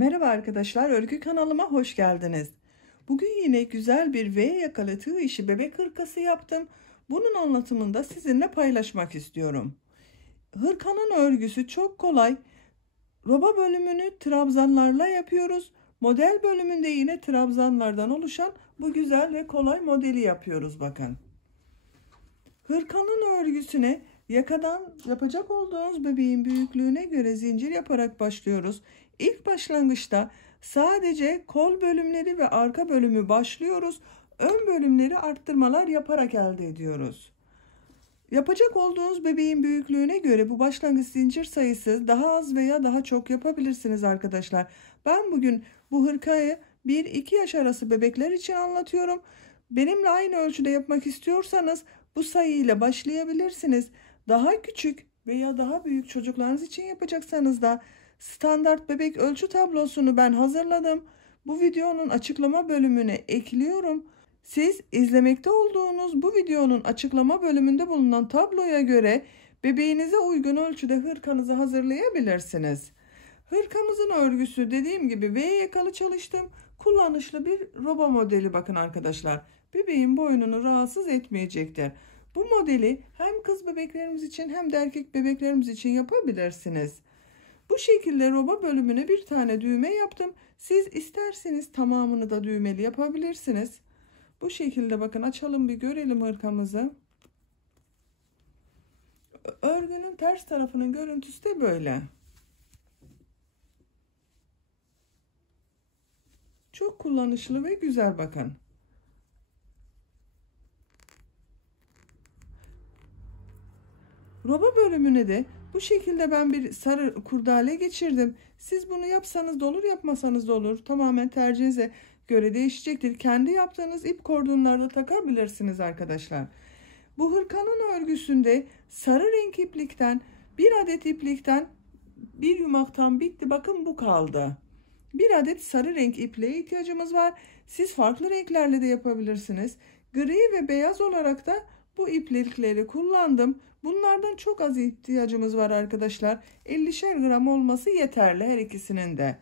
Merhaba arkadaşlar, örgü kanalıma hoş geldiniz. Bugün yine güzel bir V yakalı tığ işi bebek hırkası yaptım. Bunun anlatımını da sizinle paylaşmak istiyorum. Hırkanın örgüsü çok kolay. Roba bölümünü trabzanlarla yapıyoruz. Model bölümünde yine trabzanlardan oluşan bu güzel ve kolay modeli yapıyoruz bakın. Hırkanın örgüsüne yakadan yapacak olduğunuz bebeğin büyüklüğüne göre zincir yaparak başlıyoruz. İlk başlangıçta sadece kol bölümleri ve arka bölümü başlıyoruz. Ön bölümleri arttırmalar yaparak elde ediyoruz. Yapacak olduğunuz bebeğin büyüklüğüne göre bu başlangıç zincir sayısı daha az veya daha çok yapabilirsiniz arkadaşlar. Ben bugün bu hırkayı 1-2 yaş arası bebekler için anlatıyorum. Benimle aynı ölçüde yapmak istiyorsanız bu sayı ile başlayabilirsiniz. Daha küçük veya daha büyük çocuklarınız için yapacaksanız da standart bebek ölçü tablosunu ben hazırladım. Bu videonun açıklama bölümüne ekliyorum. Siz izlemekte olduğunuz bu videonun açıklama bölümünde bulunan tabloya göre bebeğinize uygun ölçüde hırkanızı hazırlayabilirsiniz. Hırkamızın örgüsü dediğim gibi V yakalı çalıştım. Kullanışlı bir roba modeli bakın arkadaşlar. Bebeğin boynunu rahatsız etmeyecektir. Bu modeli hem kız bebeklerimiz için hem de erkek bebeklerimiz için yapabilirsiniz. Bu şekilde roba bölümüne bir tane düğme yaptım. Siz isterseniz tamamını da düğmeli yapabilirsiniz. Bu şekilde bakın, açalım bir görelim hırkamızı. Örgünün ters tarafının görüntüsü de böyle. Çok kullanışlı ve güzel bakın. Roba bölümüne de bu şekilde ben bir sarı kurdale geçirdim. Siz bunu yapsanız da olur, yapmasanız da olur. Tamamen tercihinize göre değişecektir. Kendi yaptığınız ip kordonlarda takabilirsiniz arkadaşlar. Bu hırkanın örgüsünde sarı renk iplikten bir adet iplikten bir yumaktan bitti. Bakın bu kaldı. Bir adet sarı renk ipliğe ihtiyacımız var. Siz farklı renklerle de yapabilirsiniz. Gri ve beyaz olarak da bu iplikleri kullandım. Bunlardan çok az ihtiyacımız var arkadaşlar. 50'şer gram olması yeterli her ikisinin de.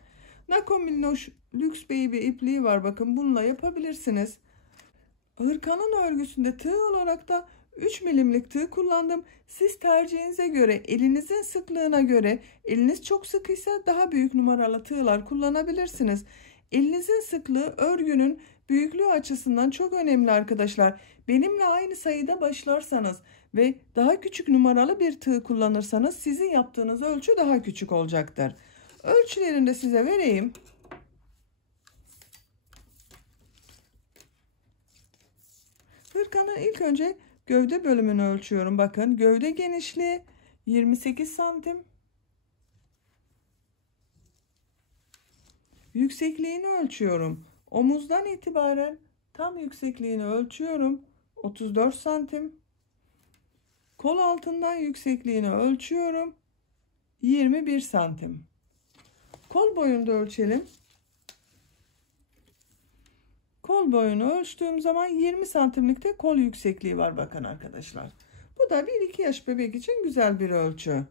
Nako Minnoş Lux Baby ipliği var. Bakın bununla yapabilirsiniz. Hırkanın örgüsünde tığ olarak da 3 milimlik tığ kullandım. Siz tercihinize göre, elinizin sıklığına göre, eliniz çok sıkıysa daha büyük numaralı tığlar kullanabilirsiniz. Elinizin sıklığı örgünün büyüklüğü açısından çok önemli arkadaşlar. Benimle aynı sayıda başlarsanız ve daha küçük numaralı bir tığ kullanırsanız sizin yaptığınız ölçü daha küçük olacaktır. Ölçülerini de size vereyim. Hırkanın ilk önce gövde bölümünü ölçüyorum. Bakın, gövde genişliği 28 santim. Yüksekliğini ölçüyorum. Omuzdan itibaren tam yüksekliğini ölçüyorum. 34 santim. Kol altından yüksekliğini ölçüyorum. 21 santim. Kol boyunu da ölçelim. Kol boyunu ölçtüğüm zaman 20 santimlikte kol yüksekliği var bakın arkadaşlar. Bu da 1-2 yaş bebek için güzel bir ölçü.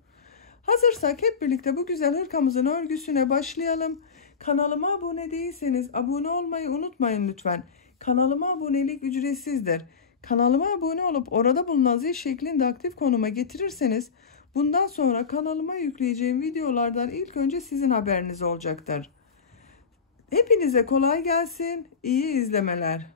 Hazırsak hep birlikte bu güzel hırkamızın örgüsüne başlayalım. Kanalıma abone değilseniz abone olmayı unutmayın lütfen. Kanalıma abonelik ücretsizdir. Kanalıma abone olup orada bulunan zil şeklinde aktif konuma getirirseniz bundan sonra kanalıma yükleyeceğim videolardan ilk önce sizin haberiniz olacaktır. Hepinize kolay gelsin, iyi izlemeler.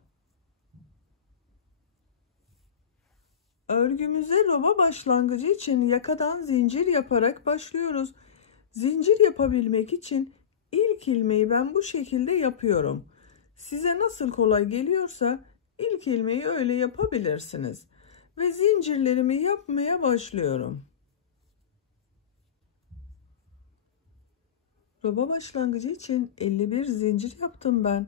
Örgümüze roba başlangıcı için yakadan zincir yaparak başlıyoruz. Zincir yapabilmek için ilk ilmeği ben bu şekilde yapıyorum. Size nasıl kolay geliyorsa ilk ilmeği öyle yapabilirsiniz. Ve zincirlerimi yapmaya başlıyorum. Roba başlangıcı için 51 zincir yaptım ben.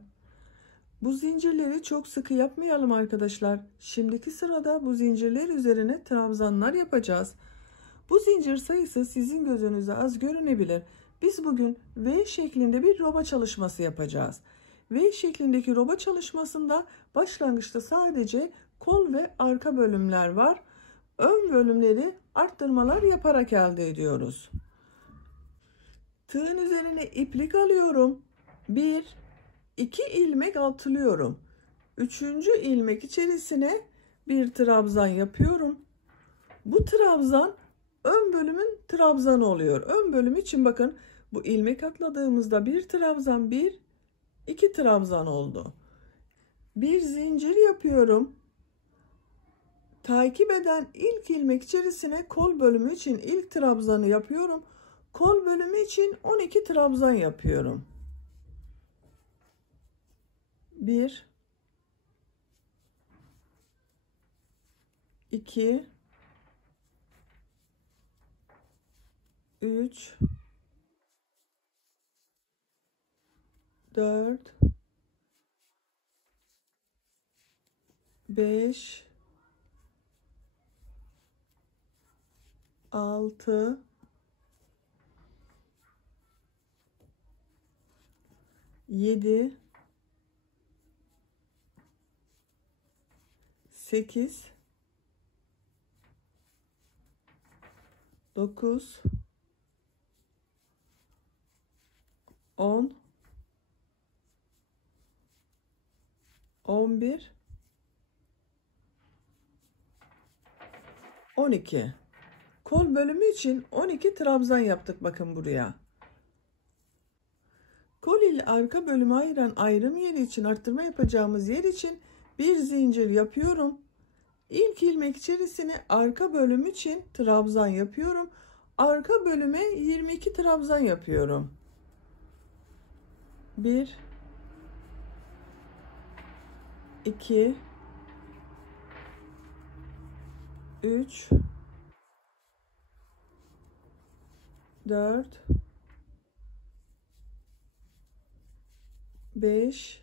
Bu zincirleri çok sıkı yapmayalım arkadaşlar. Şimdiki sırada bu zincirler üzerine trabzanlar yapacağız. Bu zincir sayısı sizin gözünüze az görünebilir. Biz bugün V şeklinde bir roba çalışması yapacağız. V şeklindeki roba çalışmasında başlangıçta sadece kol ve arka bölümler var. Ön bölümleri arttırmalar yaparak elde ediyoruz. Tığın üzerine iplik alıyorum. 1, 2 ilmek atlıyorum. 3. ilmek içerisine bir trabzan yapıyorum. Bu trabzan ön bölümün trabzanı oluyor. Ön bölüm için bakın bu ilmek atladığımızda bir trabzan, 1, 2 trabzan oldu. Bir zincir yapıyorum. Takip eden ilk ilmek içerisine kol bölümü için ilk trabzanı yapıyorum. Kol bölümü için 12 trabzan yapıyorum. 1, 2, 3, 4, 5, 6, 7, 8, 9, 10, 11, 12. Kol bölümü için 12 trabzan yaptık bakın buraya. Kol ile arka bölümü ayıran ayrım yeri için arttırma yapacağımız yer için bir zincir yapıyorum. İlk ilmek içerisine arka bölüm için trabzan yapıyorum. Arka bölüme 22 trabzan yapıyorum. 1, 2, 3, 4, 5,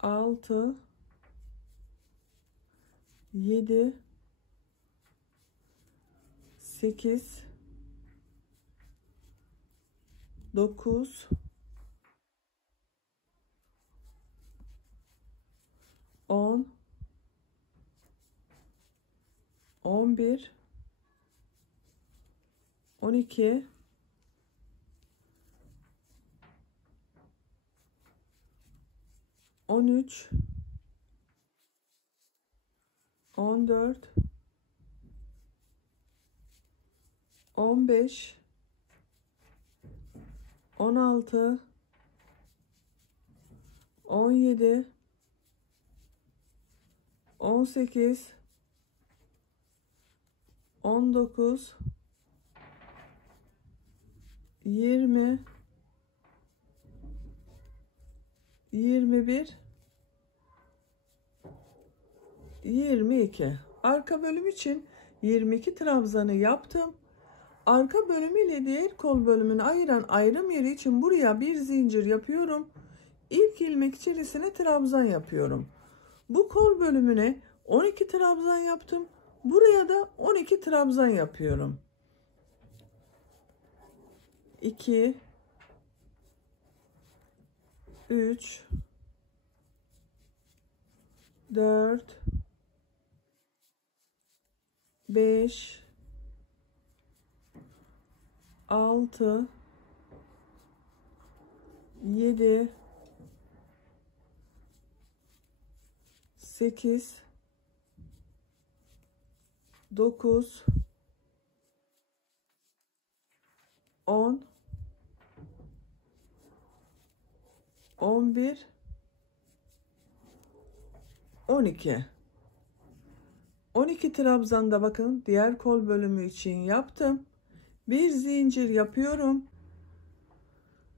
6, 7, 8, 9, 10, 11, 12, 13, 14, 15, 16, 17, 18, 19, 20, 21, 22. Arka bölüm için 22 trabzanı yaptım. Arka bölümü ile diğer kol bölümünü ayıran ayrım yeri için buraya bir zincir yapıyorum. İlk ilmek içerisine trabzan yapıyorum. Bu kol bölümüne 12 trabzan yaptım. Buraya da 12 trabzan yapıyorum. 2, 3, 4, 5, 6, 7, 8, 9, 10, 11, 12. 12 trabzanda bakın diğer kol bölümü için yaptım. Bir zincir yapıyorum.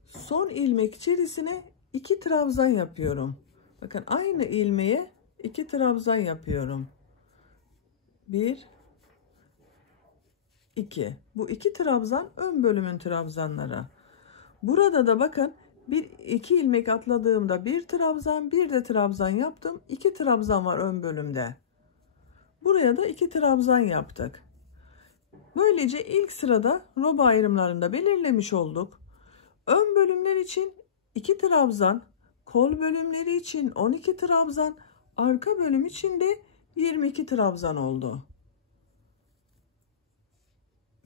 Son ilmek içerisine 2 trabzan yapıyorum. Bakın aynı ilmeğe 2 trabzan yapıyorum. 1, 2. Bu 2 trabzan ön bölümün trabzanları. Burada da bakın 2 ilmek atladığımda bir trabzan, bir de trabzan yaptım. 2 trabzan var ön bölümde. Buraya da 2 trabzan yaptık. Böylece ilk sırada roba ayrımlarında belirlemiş olduk. Ön bölümler için 2 trabzan, kol bölümleri için 12 trabzan, arka bölüm için de 22 trabzan oldu.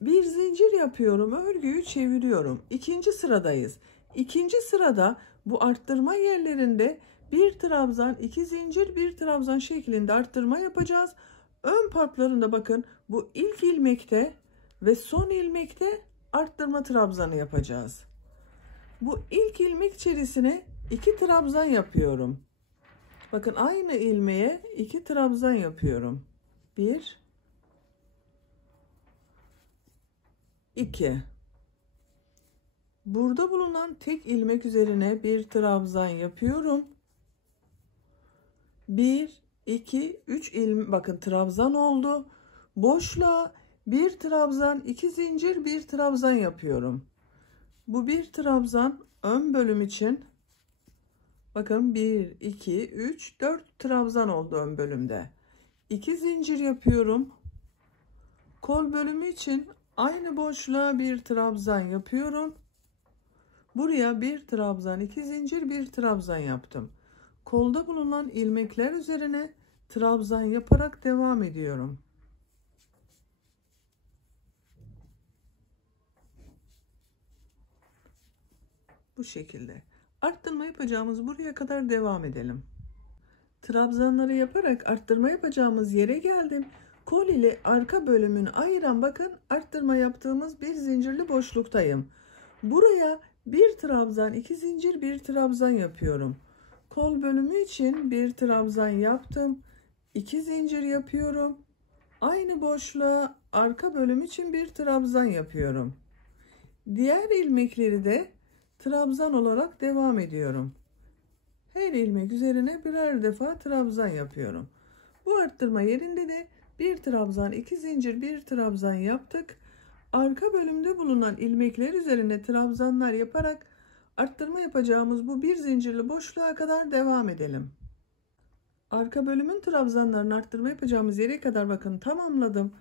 Bir zincir yapıyorum, örgüyü çeviriyorum. İkinci sıradayız. İkinci sırada bu arttırma yerlerinde bir trabzan, iki zincir, bir trabzan şeklinde arttırma yapacağız. Ön parçalarında bakın bu ilk ilmekte ve son ilmekte arttırma trabzanı yapacağız. Bu ilk ilmek içerisine 2 trabzan yapıyorum. Bakın aynı ilmeğe 2 trabzan yapıyorum. 1 2. Burada bulunan tek ilmek üzerine bir trabzan yapıyorum. 1 2 3 ilmek, bakın trabzan oldu. Boşluğa bir trabzan, 2 zincir, bir trabzan yapıyorum. Bu bir trabzan ön bölüm için. Bakın 1 2 3 4 trabzan oldu ön bölümde. 2 zincir yapıyorum. Kol bölümü için aynı boşluğa bir trabzan yapıyorum. Buraya bir trabzan, 2 zincir, bir trabzan yaptım. Kolda bulunan ilmekler üzerine trabzan yaparak devam ediyorum. Bu şekilde. Arttırma yapacağımız buraya kadar devam edelim. Trabzanları yaparak arttırma yapacağımız yere geldim. Kol ile arka bölümünü ayıran bakın arttırma yaptığımız bir zincirli boşluktayım. Buraya bir trabzan, 2 zincir, bir trabzan yapıyorum. Kol bölümü için bir trabzan yaptım. 2 zincir yapıyorum. Aynı boşluğa arka bölüm için bir trabzan yapıyorum. Diğer ilmekleri de trabzan olarak devam ediyorum. Her ilmek üzerine birer defa trabzan yapıyorum. Bu arttırma yerinde de bir trabzan, 2 zincir, bir trabzan yaptık. Arka bölümde bulunan ilmekler üzerine trabzanlar yaparak arttırma yapacağımız bu bir zincirli boşluğa kadar devam edelim. Arka bölümün trabzanlarını arttırma yapacağımız yere kadar bakın tamamladım.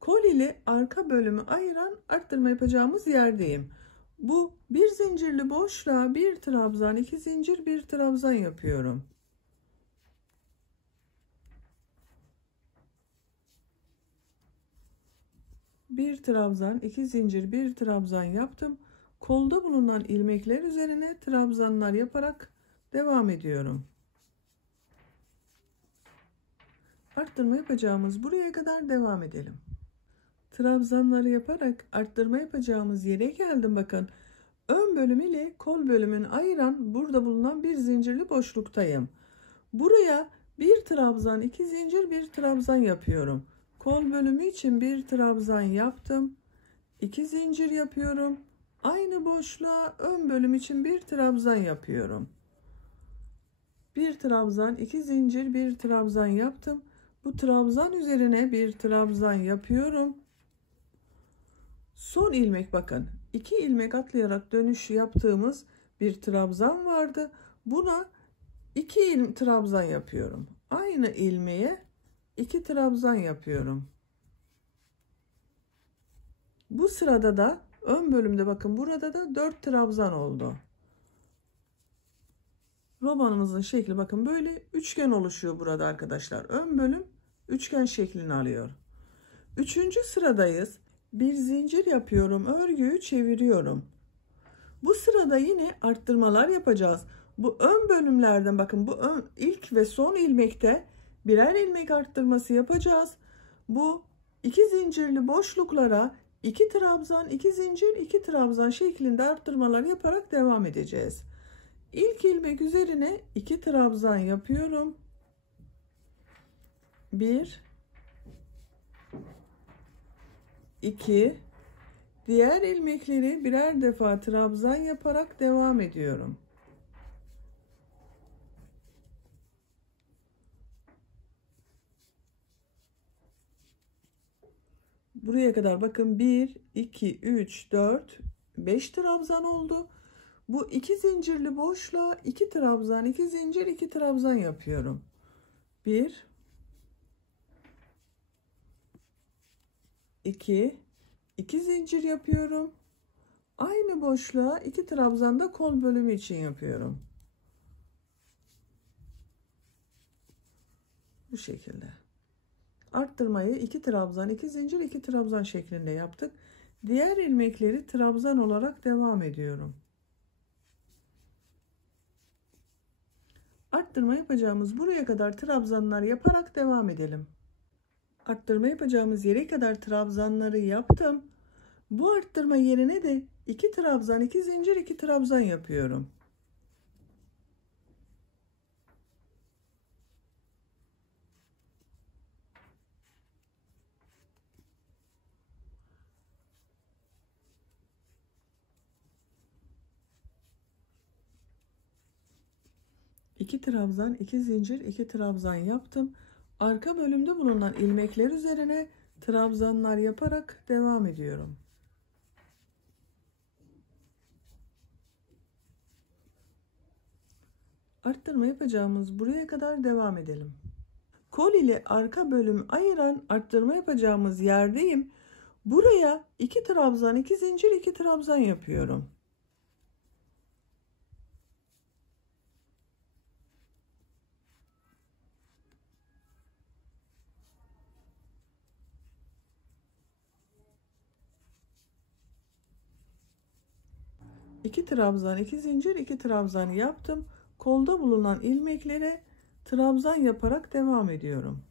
Kol ile arka bölümü ayıran arttırma yapacağımız yerdeyim. Bu bir zincirli boşluğa bir trabzan, 2 zincir, bir trabzan yapıyorum. Bir trabzan, 2 zincir, bir trabzan yaptım. Kolda bulunan ilmekler üzerine trabzanlar yaparak devam ediyorum. Arttırma yapacağımız buraya kadar devam edelim. Trabzanları yaparak arttırma yapacağımız yere geldim bakın. Ön bölüm ile kol bölümünü ayıran burada bulunan bir zincirli boşluktayım. Buraya bir trabzan, 2 zincir, bir trabzan yapıyorum. Kol bölümü için bir trabzan yaptım. 2 zincir yapıyorum. Aynı boşluğa ön bölüm için bir trabzan yapıyorum. Bir trabzan, 2 zincir, bir trabzan yaptım. Bu trabzan üzerine bir trabzan yapıyorum. Son ilmek bakın. 2 ilmek atlayarak dönüş yaptığımız bir trabzan vardı. Buna 2 trabzan yapıyorum. Aynı ilmeğe 2 trabzan yapıyorum. Bu sırada da ön bölümde bakın burada da 4 trabzan oldu. Romanımızın şekli bakın böyle üçgen oluşuyor burada arkadaşlar. Ön bölüm üçgen şeklini alıyor. 3. sıradayız. Bir zincir yapıyorum. Örgüyü çeviriyorum. Bu sırada yine arttırmalar yapacağız. Bu ön bölümlerden bakın bu ilk ve son ilmekte birer ilmek arttırması yapacağız. Bu 2 zincirli boşluklara 2 trabzan, 2 zincir, 2 trabzan şeklinde arttırmalar yaparak devam edeceğiz. İlk ilmek üzerine 2 trabzan yapıyorum. 1 2. Diğer ilmekleri birer defa trabzan yaparak devam ediyorum. Buraya kadar bakın 1 2 3 4 5 trabzan oldu. Bu 2 zincirli boşluğa 2 trabzan, 2 zincir, 2 trabzan yapıyorum. 1 2 2 zincir yapıyorum. Aynı boşluğa 2 trabzan da kol bölümü için yapıyorum. Bu şekilde. arttırmayı 2 trabzan, 2 zincir, 2 trabzan şeklinde yaptık. Diğer ilmekleri trabzan olarak devam ediyorum. Arttırma yapacağımız buraya kadar trabzanlar yaparak devam edelim. Arttırma yapacağımız yere kadar trabzanları yaptım. Bu arttırma yerine de 2 trabzan, 2 zincir, 2 trabzan yapıyorum. İki trabzan, 2 zincir, 2 trabzan yaptım. Arka bölümde bulunan ilmekler üzerine trabzanlar yaparak devam ediyorum. Arttırma yapacağımız buraya kadar devam edelim. Kol ile arka bölümü ayıran arttırma yapacağımız yerdeyim. Buraya 2 trabzan, 2 zincir, 2 trabzan yapıyorum. İki trabzan, 2 zincir, 2 trabzan yaptım. Kolda bulunan ilmeklere trabzan yaparak devam ediyorum.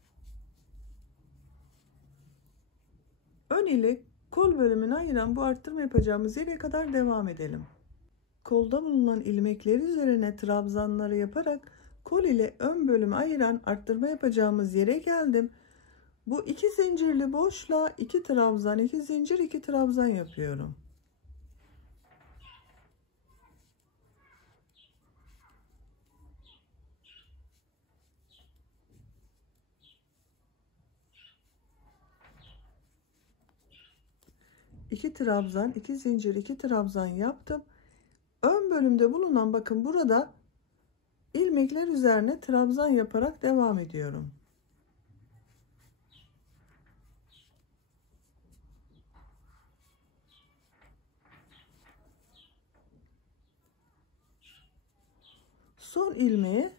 Ön ile kol bölümünü ayıran bu arttırma yapacağımız yere kadar devam edelim. Kolda bulunan ilmekler üzerine trabzanları yaparak kol ile ön bölümü ayıran arttırma yapacağımız yere geldim. Bu 2 zincirli boşluğa 2 trabzan, 2 zincir, 2 trabzan yapıyorum. İki trabzan, 2 zincir, 2 trabzan yaptım. Ön bölümde bulunan bakın burada ilmekler üzerine trabzan yaparak devam ediyorum. Son ilmeğe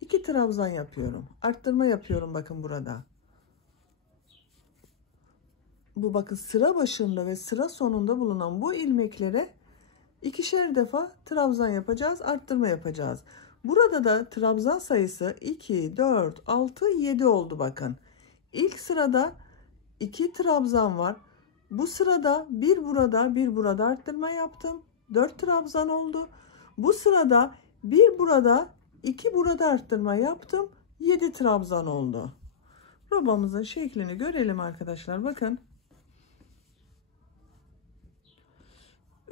2 trabzan yapıyorum. Arttırma yapıyorum bakın burada. Bu bakın sıra başında ve sıra sonunda bulunan bu ilmeklere ikişer defa trabzan yapacağız, arttırma yapacağız. Burada da trabzan sayısı 2, 4, 6, 7 oldu bakın. İlk sırada 2 trabzan var. Bu sırada bir burada, bir burada arttırma yaptım. 4 trabzan oldu. Bu sırada bir burada, 2 burada arttırma yaptım. 7 trabzan oldu. Robamızın şeklini görelim arkadaşlar. Bakın.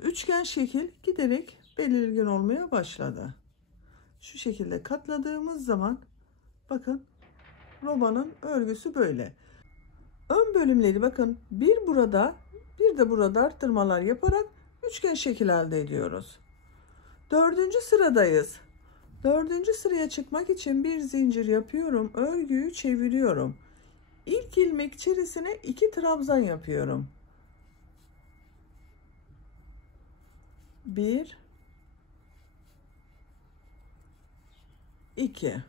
Üçgen şekil giderek belirgin olmaya başladı. Şu şekilde katladığımız zaman bakın robanın örgüsü böyle. Ön bölümleri bakın bir burada bir de burada arttırmalar yaparak üçgen şekil elde ediyoruz. Dördüncü sıradayız. Dördüncü sıraya çıkmak için bir zincir yapıyorum. Örgüyü çeviriyorum. İlk ilmek içerisine 2 trabzan yapıyorum. 1 2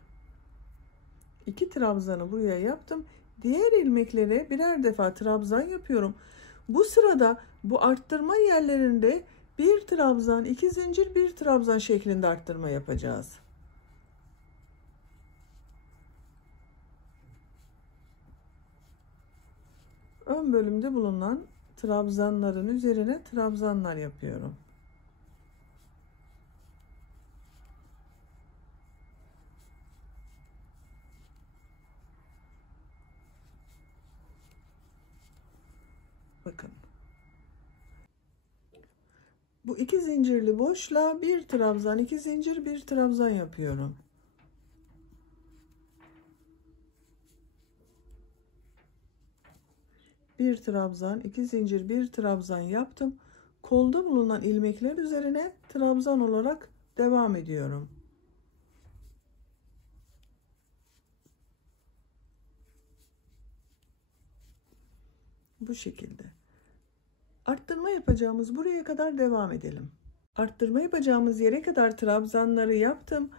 trabzanı buraya yaptım. Diğer ilmeklere birer defa trabzan yapıyorum. Bu sırada bu arttırma yerlerinde bir trabzan, 2 zincir, bir trabzan şeklinde arttırma yapacağız. Ön bölümde bulunan trabzanların üzerine trabzanlar yapıyorum. Bakın. Bu 2 zincirli boşluğa bir trabzan, 2 zincir, bir trabzan yapıyorum. Bir trabzan, 2 zincir, bir trabzan yaptım. Kolda bulunan ilmekler üzerine trabzan olarak devam ediyorum. Bu şekilde. Arttırma yapacağımız buraya kadar devam edelim. Arttırma yapacağımız yere kadar trabzanları yaptım.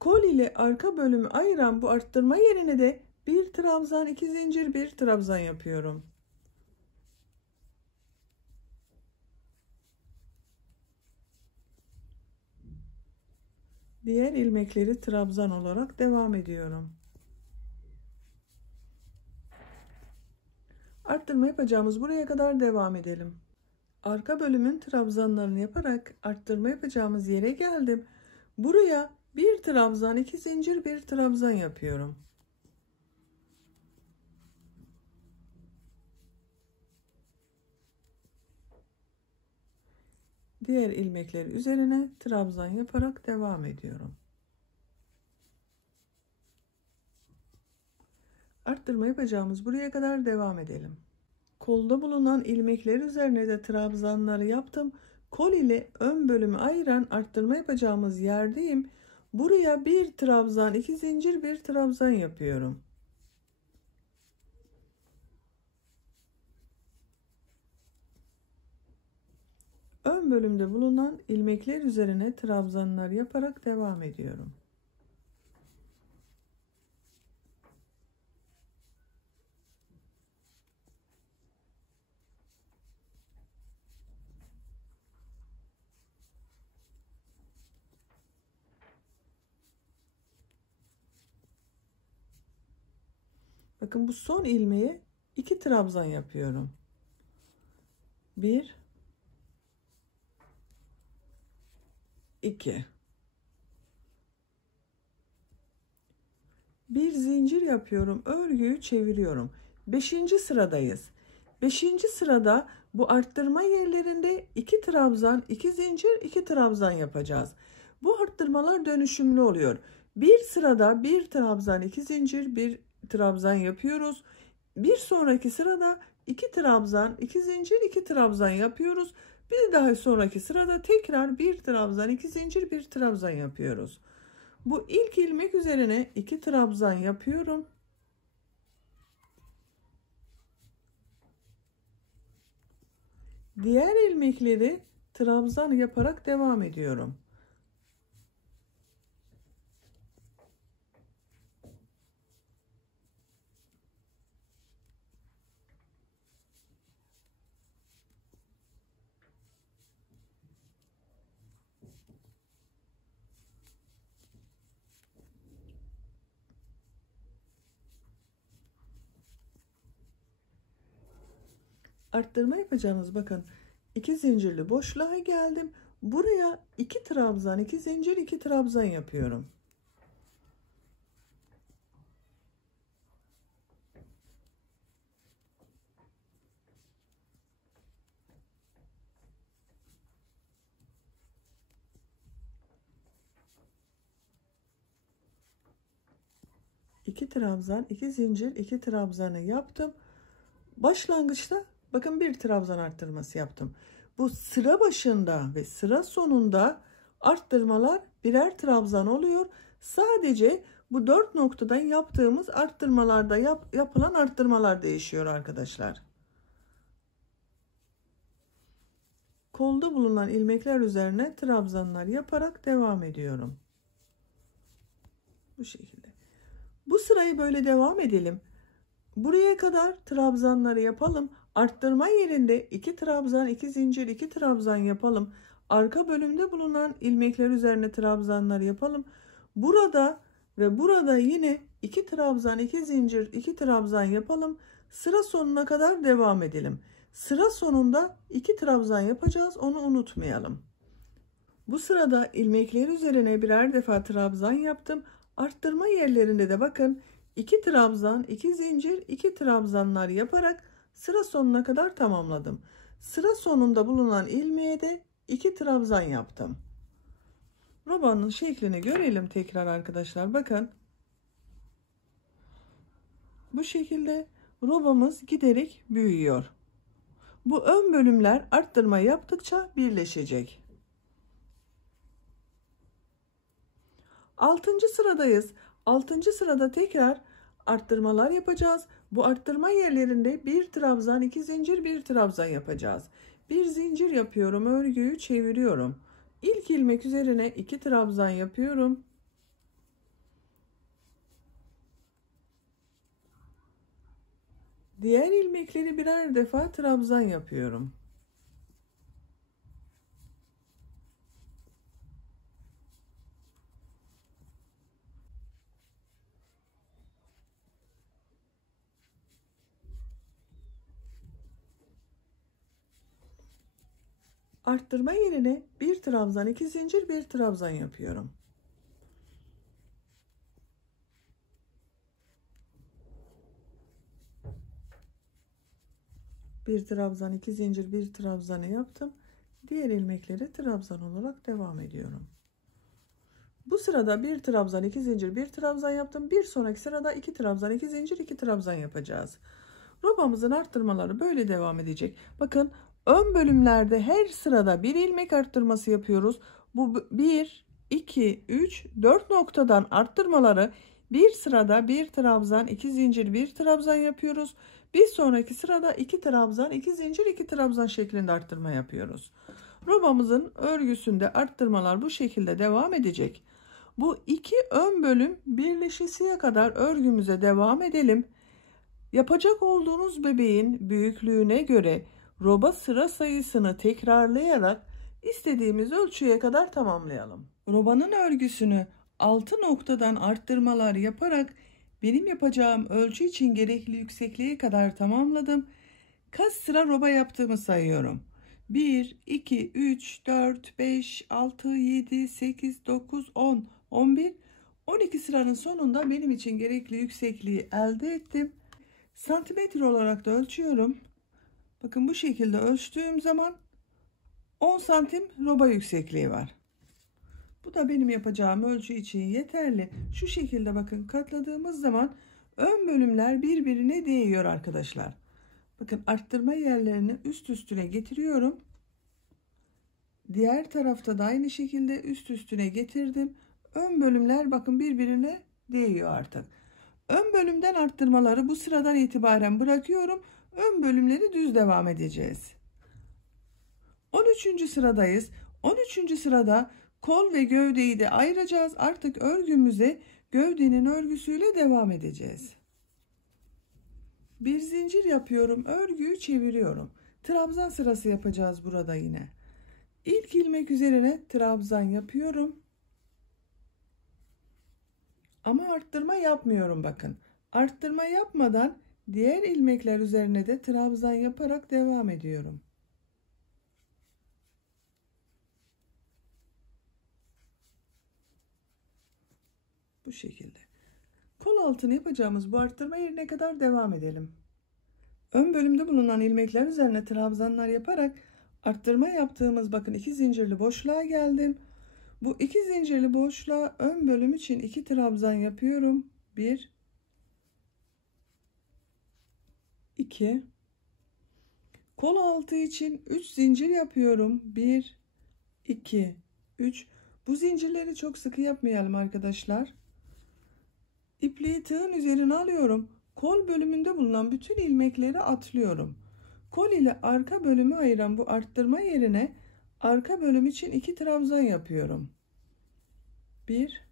Kol ile arka bölümü ayıran bu arttırma yerine de Bir trabzan, 2 zincir, bir trabzan yapıyorum. Diğer ilmekleri trabzan olarak devam ediyorum. Arttırma yapacağımız buraya kadar devam edelim. Arka bölümün trabzanlarını yaparak arttırma yapacağımız yere geldim. Buraya bir trabzan, 2 zincir, bir trabzan yapıyorum. Diğer ilmekleri üzerine trabzan yaparak devam ediyorum. Arttırma yapacağımız buraya kadar devam edelim. Kolda bulunan ilmekler üzerine de trabzanları yaptım. Kol ile ön bölümü ayıran arttırma yapacağımız yerdeyim. Buraya bir trabzan, 2 zincir, bir trabzan yapıyorum. Ön bölümde bulunan ilmekler üzerine trabzanlar yaparak devam ediyorum. Bakın bu son ilmeğe 2 trabzan yapıyorum. 1 2 bir zincir yapıyorum, örgüyü çeviriyorum. 5. sıradayız. 5. sırada bu arttırma yerlerinde 2 trabzan, 2 zincir, 2 trabzan yapacağız. Bu arttırmalar dönüşümlü oluyor. Bir sırada 1 trabzan, 2 zincir, 1 trabzan yapıyoruz. Bir sonraki sırada 2 trabzan, 2 zincir, 2 trabzan yapıyoruz. Bir daha sonraki sırada tekrar 1 trabzan, 2 zincir, 1 trabzan yapıyoruz. Bu ilk ilmek üzerine 2 trabzan yapıyorum. Diğer ilmekleri trabzan yaparak devam ediyorum. Arttırma yapacağımız bakın 2 zincirli boşluğa geldim. Buraya 2 trabzan, 2 zincir, 2 trabzan yapıyorum. İki trabzan, 2 zincir, 2 trabzanı yaptım. Başlangıçta bakın bir trabzan arttırması yaptım. Bu sıra başında ve sıra sonunda arttırmalar birer trabzan oluyor. Sadece bu 4 noktadan yaptığımız arttırmalarda yapılan arttırmalar değişiyor arkadaşlar. Kolda bulunan ilmekler üzerine trabzanlar yaparak devam ediyorum. Bu şekilde. Bu sırayı böyle devam edelim. Buraya kadar trabzanları yapalım. Arttırma yerinde 2 trabzan, 2 zincir, 2 trabzan yapalım. Arka bölümde bulunan ilmekler üzerine trabzanlar yapalım. Burada ve burada yine 2 trabzan, 2 zincir, 2 trabzan yapalım. Sıra sonuna kadar devam edelim. Sıra sonunda 2 trabzan yapacağız. Onu unutmayalım. Bu sırada ilmekler üzerine birer defa trabzan yaptım. Arttırma yerlerinde de bakın 2 trabzan, 2 zincir, 2 trabzanlar yaparak sıra sonuna kadar tamamladım. Sıra sonunda bulunan ilmeğe de 2 trabzan yaptım. Robanın şeklini görelim tekrar arkadaşlar. Bakın. Bu şekilde robamız giderek büyüyor. Bu ön bölümler arttırma yaptıkça birleşecek. 6. sıradayız. 6. sırada tekrar arttırmalar yapacağız. Bu arttırma yerlerinde bir trabzan, 2 zincir, bir trabzan yapacağız. Bir zincir yapıyorum, örgüyü çeviriyorum. İlk ilmek üzerine 2 trabzan yapıyorum. Diğer ilmekleri birer defa trabzan yapıyorum. Arttırma yerine bir trabzan, 2 zincir, bir trabzan yapıyorum. Bir trabzan, 2 zincir, bir trabzanı yaptım. Diğer ilmekleri trabzan olarak devam ediyorum. Bu sırada bir trabzan, 2 zincir, bir trabzan yaptım. Bir sonraki sırada 2 trabzan, 2 zincir, 2 trabzan yapacağız. Robamızın arttırmaları böyle devam edecek. Bakın, ön bölümlerde her sırada bir ilmek arttırması yapıyoruz. Bu 1, 2, 3, 4 noktadan arttırmaları bir sırada bir trabzan, 2 zincir, bir trabzan yapıyoruz. Bir sonraki sırada 2 trabzan, 2 zincir, 2 trabzan şeklinde arttırma yapıyoruz. Robamızın örgüsünde arttırmalar bu şekilde devam edecek. Bu iki ön bölüm birleşesiye kadar örgümüze devam edelim. Yapacak olduğunuz bebeğin büyüklüğüne göre roba sıra sayısını tekrarlayarak istediğimiz ölçüye kadar tamamlayalım. Robanın örgüsünü 6 noktadan arttırmalar yaparak benim yapacağım ölçü için gerekli yüksekliğe kadar tamamladım. Kaç sıra roba yaptığımı sayıyorum. 1, 2, 3, 4, 5, 6, 7, 8, 9, 10, 11, 12 sıranın sonunda benim için gerekli yüksekliği elde ettim. Santimetre olarak da ölçüyorum. Bakın, bu şekilde ölçtüğüm zaman 10 santim roba yüksekliği var. Bu da benim yapacağım ölçü için yeterli. Şu şekilde bakın, katladığımız zaman ön bölümler birbirine değiyor arkadaşlar. Bakın, arttırma yerlerini üst üstüne getiriyorum. Diğer tarafta da aynı şekilde üst üstüne getirdim. Ön bölümler bakın birbirine değiyor artık. Ön bölümden arttırmaları bu sıradan itibaren bırakıyorum. Ön bölümleri düz devam edeceğiz. 13. sıradayız. 13. sırada kol ve gövdeyi de ayıracağız. Artık örgümüze gövdenin örgüsüyle devam edeceğiz. Bir zincir yapıyorum. Örgüyü çeviriyorum. Trabzan sırası yapacağız burada yine. İlk ilmek üzerine trabzan yapıyorum. Ama arttırma yapmıyorum bakın. Arttırma yapmadan diğer ilmekler üzerine de trabzan yaparak devam ediyorum. Bu şekilde. Kol altını yapacağımız bu arttırma yerine kadar devam edelim. Ön bölümde bulunan ilmekler üzerine trabzanlar yaparak arttırma yaptığımız bakın 2 zincirli boşluğa geldim. Bu 2 zincirli boşluğa ön bölüm için 2 trabzan yapıyorum. 1, 2. Kol altı için 3 zincir yapıyorum. 1, 2, 3. Bu zincirleri çok sıkı yapmayalım arkadaşlar. İpliği tığın üzerine alıyorum. Kol bölümünde bulunan bütün ilmekleri atlıyorum. Kol ile arka bölümü ayıran bu arttırma yerine arka bölüm için 2 trabzan yapıyorum. 1,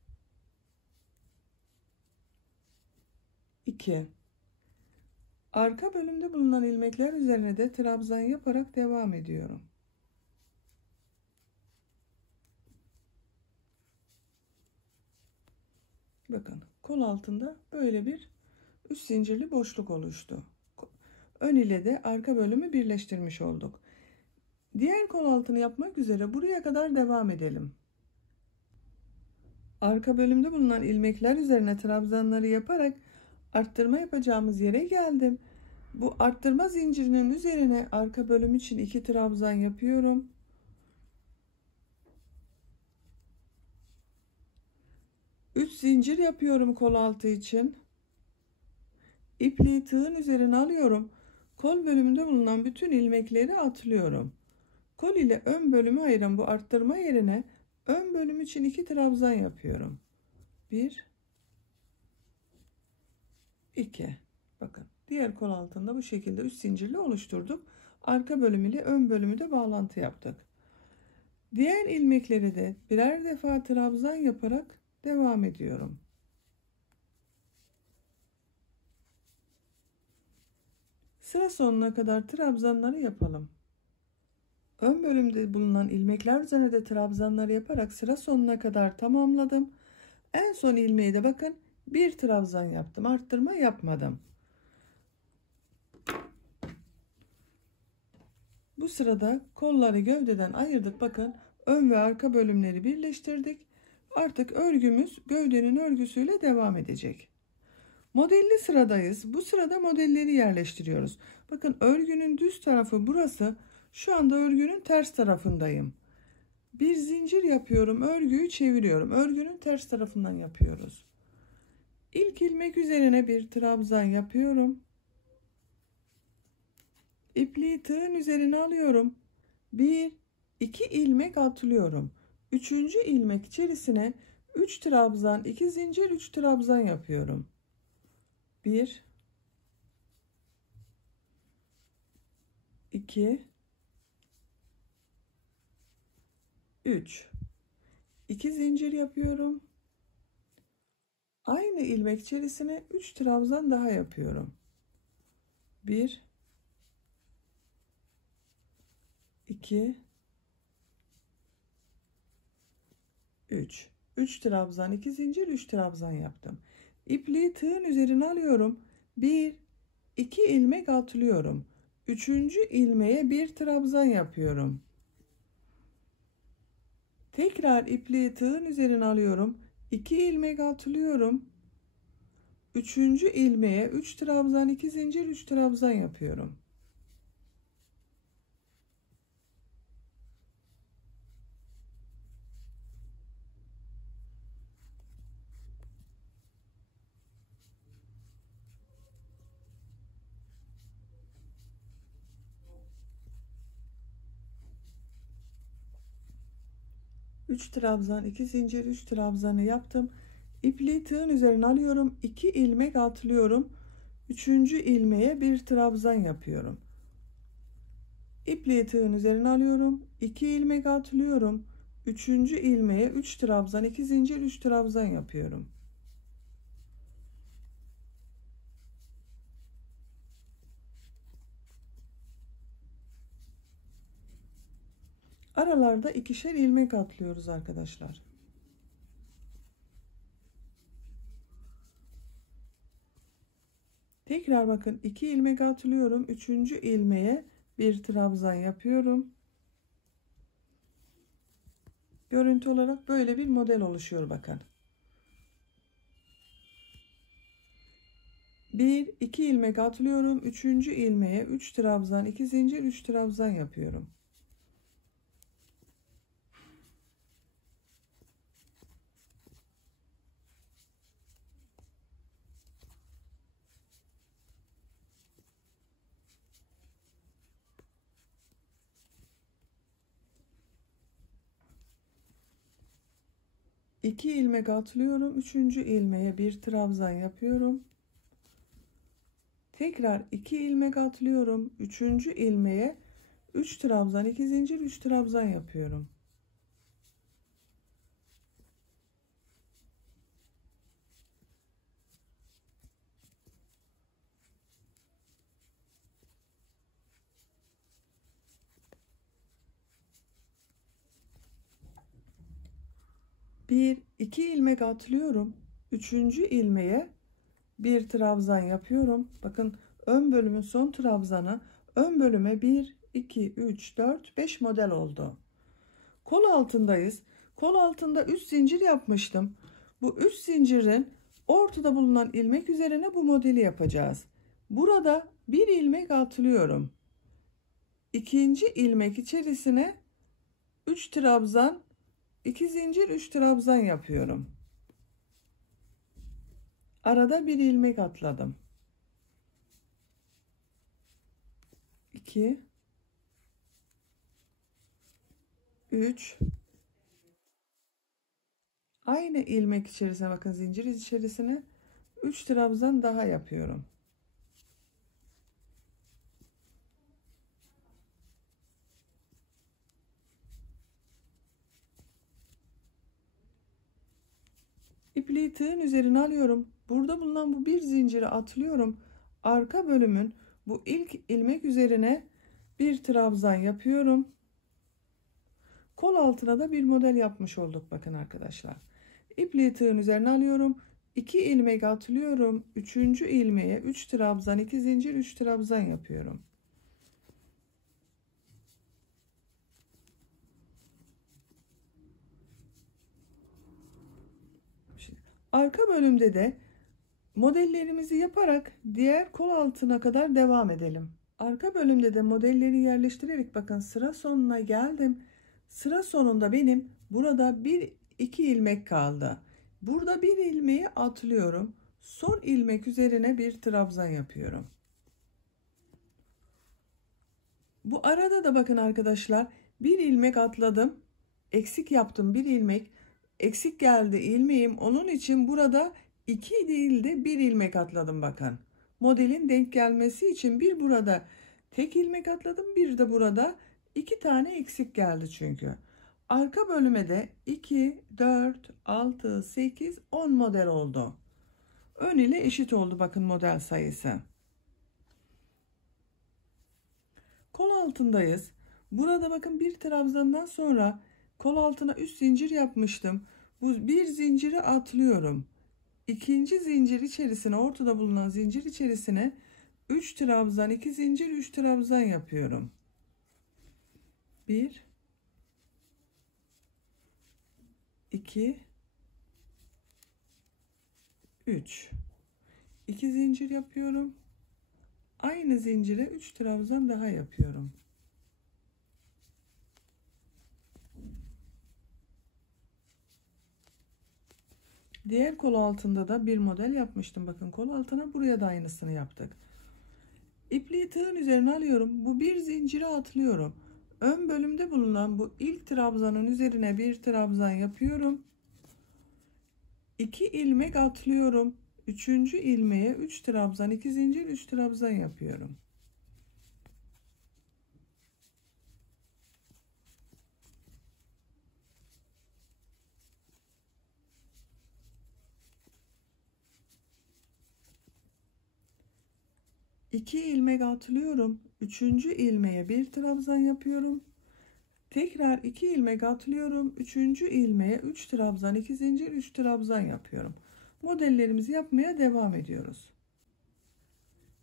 2. Arka bölümde bulunan ilmekler üzerine de trabzan yaparak devam ediyorum. Bakın, kol altında böyle bir üst zincirli boşluk oluştu. Ön ile de arka bölümü birleştirmiş olduk. Diğer kol altını yapmak üzere buraya kadar devam edelim. Arka bölümde bulunan ilmekler üzerine trabzanları yaparak arttırma yapacağımız yere geldim. Bu arttırma zincirinin üzerine arka bölüm için 2 trabzan yapıyorum. Üç zincir yapıyorum kol altı için. İpliği tığın üzerine alıyorum. Kol bölümünde bulunan bütün ilmekleri atlıyorum. Kol ile ön bölümü ayıran bu arttırma yerine ön bölüm için 2 trabzan yapıyorum. 1, 2. Bakın, diğer kol altında bu şekilde üst zincirle oluşturduk. Arka bölümü ile ön bölümü de bağlantı yaptık. Diğer ilmekleri de birer defa trabzan yaparak devam ediyorum. Sıra sonuna kadar trabzanları yapalım. Ön bölümde bulunan ilmekler üzerine de trabzanları yaparak sıra sonuna kadar tamamladım. En son ilmeği de bakın bir trabzan yaptım. Arttırma yapmadım. Bu sırada kolları gövdeden ayırdık. Bakın ön ve arka bölümleri birleştirdik. Artık örgümüz gövdenin örgüsüyle devam edecek. Modelli sıradayız. Bu sırada modelleri yerleştiriyoruz. Bakın örgünün düz tarafı burası. Şu anda örgünün ters tarafındayım. Bir zincir yapıyorum. Örgüyü çeviriyorum. Örgünün ters tarafından yapıyoruz. İlk ilmek üzerine bir trabzan yapıyorum. İpliği tığın üzerine alıyorum. 1 2 ilmek atlıyorum. 3. ilmek içerisine 3 trabzan, 2 zincir, 3 trabzan yapıyorum. 1 2 3 2 zincir yapıyorum. Aynı ilmek içerisine 3 trabzan daha yapıyorum. 1 2 3 3 trabzan, 2 zincir, 3 trabzan yaptım. İpliği tığın üzerine alıyorum. 1 2 ilmek atlıyorum. 3. ilmeğe bir trabzan yapıyorum. Tekrar ipliği tığın üzerine alıyorum. 2 ilmek atlıyorum. 3. ilmeğe 3 trabzan, 2 zincir, 3 trabzan yapıyorum. Üç trabzan, 2 zincir, 3 trabzanı yaptım. İpliği tığın üzerine alıyorum. 2 ilmek atlıyorum. 3. ilmeğe bir trabzan yapıyorum. İpliği tığın üzerine alıyorum. 2 ilmek atlıyorum. 3. ilmeğe 3 trabzan, 2 zincir, 3 trabzan yapıyorum. Aralarda ikişer ilmek atlıyoruz arkadaşlar. Tekrar bakın 2 ilmek atlıyorum. 3. ilmeğe bir trabzan yapıyorum. Görüntü olarak böyle bir model oluşuyor bakın. 1 2 ilmek atlıyorum. 3. ilmeğe 3 trabzan, 2 zincir, 3 trabzan yapıyorum. İki ilmek atlıyorum. 3. ilmeğe bir trabzan yapıyorum. Tekrar 2 ilmek atlıyorum. 3. ilmeğe 3 trabzan, 2 zincir, 3 trabzan yapıyorum. Bir iki ilmek atlıyorum. 3. ilmeğe bir trabzan yapıyorum. Bakın ön bölümün son trabzanı ön bölüme 1 2 3 4 5 model oldu. Kol altındayız. Kol altında 3 zincir yapmıştım. Bu 3 zincirin ortada bulunan ilmek üzerine bu modeli yapacağız. Burada bir ilmek atlıyorum. İkinci ilmek içerisine 3 trabzan, 2 zincir, 3 trabzan yapıyorum. Arada bir ilmek atladım. 2 3 aynı ilmek içerisine bakın zincir içerisine 3 trabzan daha yapıyorum. İpliği tığın üzerine alıyorum. Burada bulunan bu bir zinciri atlıyorum. Arka bölümün bu ilk ilmek üzerine bir trabzan yapıyorum. Kol altına da bir model yapmış olduk bakın arkadaşlar. İpliği tığın üzerine alıyorum. 2 ilmek atlıyorum. 3. ilmeğe 3 trabzan, 2 zincir, 3 trabzan yapıyorum. Şimdi, arka bölümde de modellerimizi yaparak diğer kol altına kadar devam edelim. Arka bölümde de modelleri yerleştirerek bakın sıra sonuna geldim. Sıra sonunda benim burada 1-2 ilmek kaldı. Burada bir ilmeği atlıyorum. Son ilmek üzerine bir trabzan yapıyorum. Bu arada da bakın arkadaşlar, bir ilmek atladım. Eksik yaptım, bir ilmek. Eksik geldi ilmeğim. Onun için burada 2 değil de 1 ilmek atladım bakın. Modelin denk gelmesi için bir burada tek ilmek atladım, bir de burada 2 tane eksik geldi çünkü. Arka bölüme de 2, 4, 6, 8, 10 model oldu. Ön ile eşit oldu bakın model sayısı. Kol altındayız. Burada bakın bir trabzandan sonra kol altına üst zincir yapmıştım. Bu bir zinciri atlıyorum. İkinci zincir içerisine, ortada bulunan zincir içerisine 3 trabzan, 2 zincir, 3 trabzan yapıyorum. 1 2 3 2 zincir yapıyorum. Aynı zincire 3 trabzan daha yapıyorum. Diğer kol altında da bir model yapmıştım. Bakın kol altına buraya da aynısını yaptık. İpliği tığın üzerine alıyorum. Bu bir zinciri atlıyorum. Ön bölümde bulunan bu ilk trabzanın üzerine bir trabzan yapıyorum. 2 ilmek atlıyorum. 3. ilmeğe 3 trabzan, 2 zincir, 3 trabzan yapıyorum. İki ilmek atlıyorum. 3. ilmeğe bir trabzan yapıyorum. Tekrar 2 ilmek atlıyorum. 3. ilmeğe 3 trabzan, 2 zincir, 3 trabzan yapıyorum. Modellerimizi yapmaya devam ediyoruz.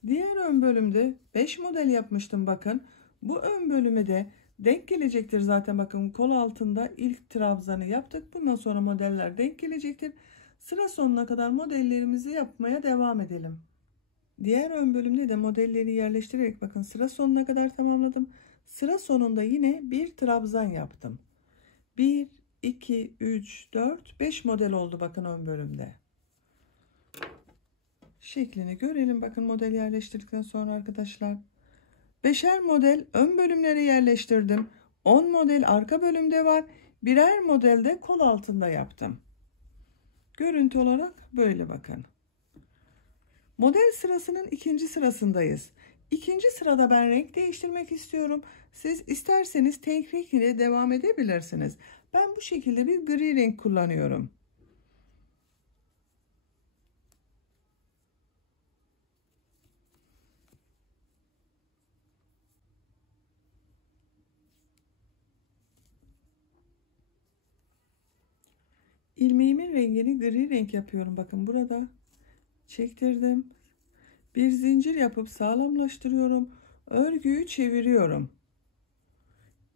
Diğer ön bölümde 5 model yapmıştım bakın. Bu ön bölüme de denk gelecektir zaten, bakın kol altında ilk trabzanı yaptık. Bundan sonra modeller denk gelecektir. Sıra sonuna kadar modellerimizi yapmaya devam edelim. Diğer ön bölümde de modelleri yerleştirerek bakın sıra sonuna kadar tamamladım. Sıra sonunda yine bir trabzan yaptım. 1, 2, 3, 4, 5 model oldu bakın ön bölümde. Şeklini görelim bakın model yerleştirdikten sonra arkadaşlar. 5'er model ön bölümlere yerleştirdim. 10 model arka bölümde var. Birer model de kol altında yaptım. Görüntü olarak böyle bakın. Model sırasının ikinci sırasındayız. İkinci sırada ben renk değiştirmek istiyorum. Siz isterseniz tek renk ile devam edebilirsiniz. Ben bu şekilde bir gri renk kullanıyorum. İlmeğimin rengini gri renk yapıyorum. Bakın burada çektirdim. Bir zincir yapıp sağlamlaştırıyorum. Örgüyü çeviriyorum.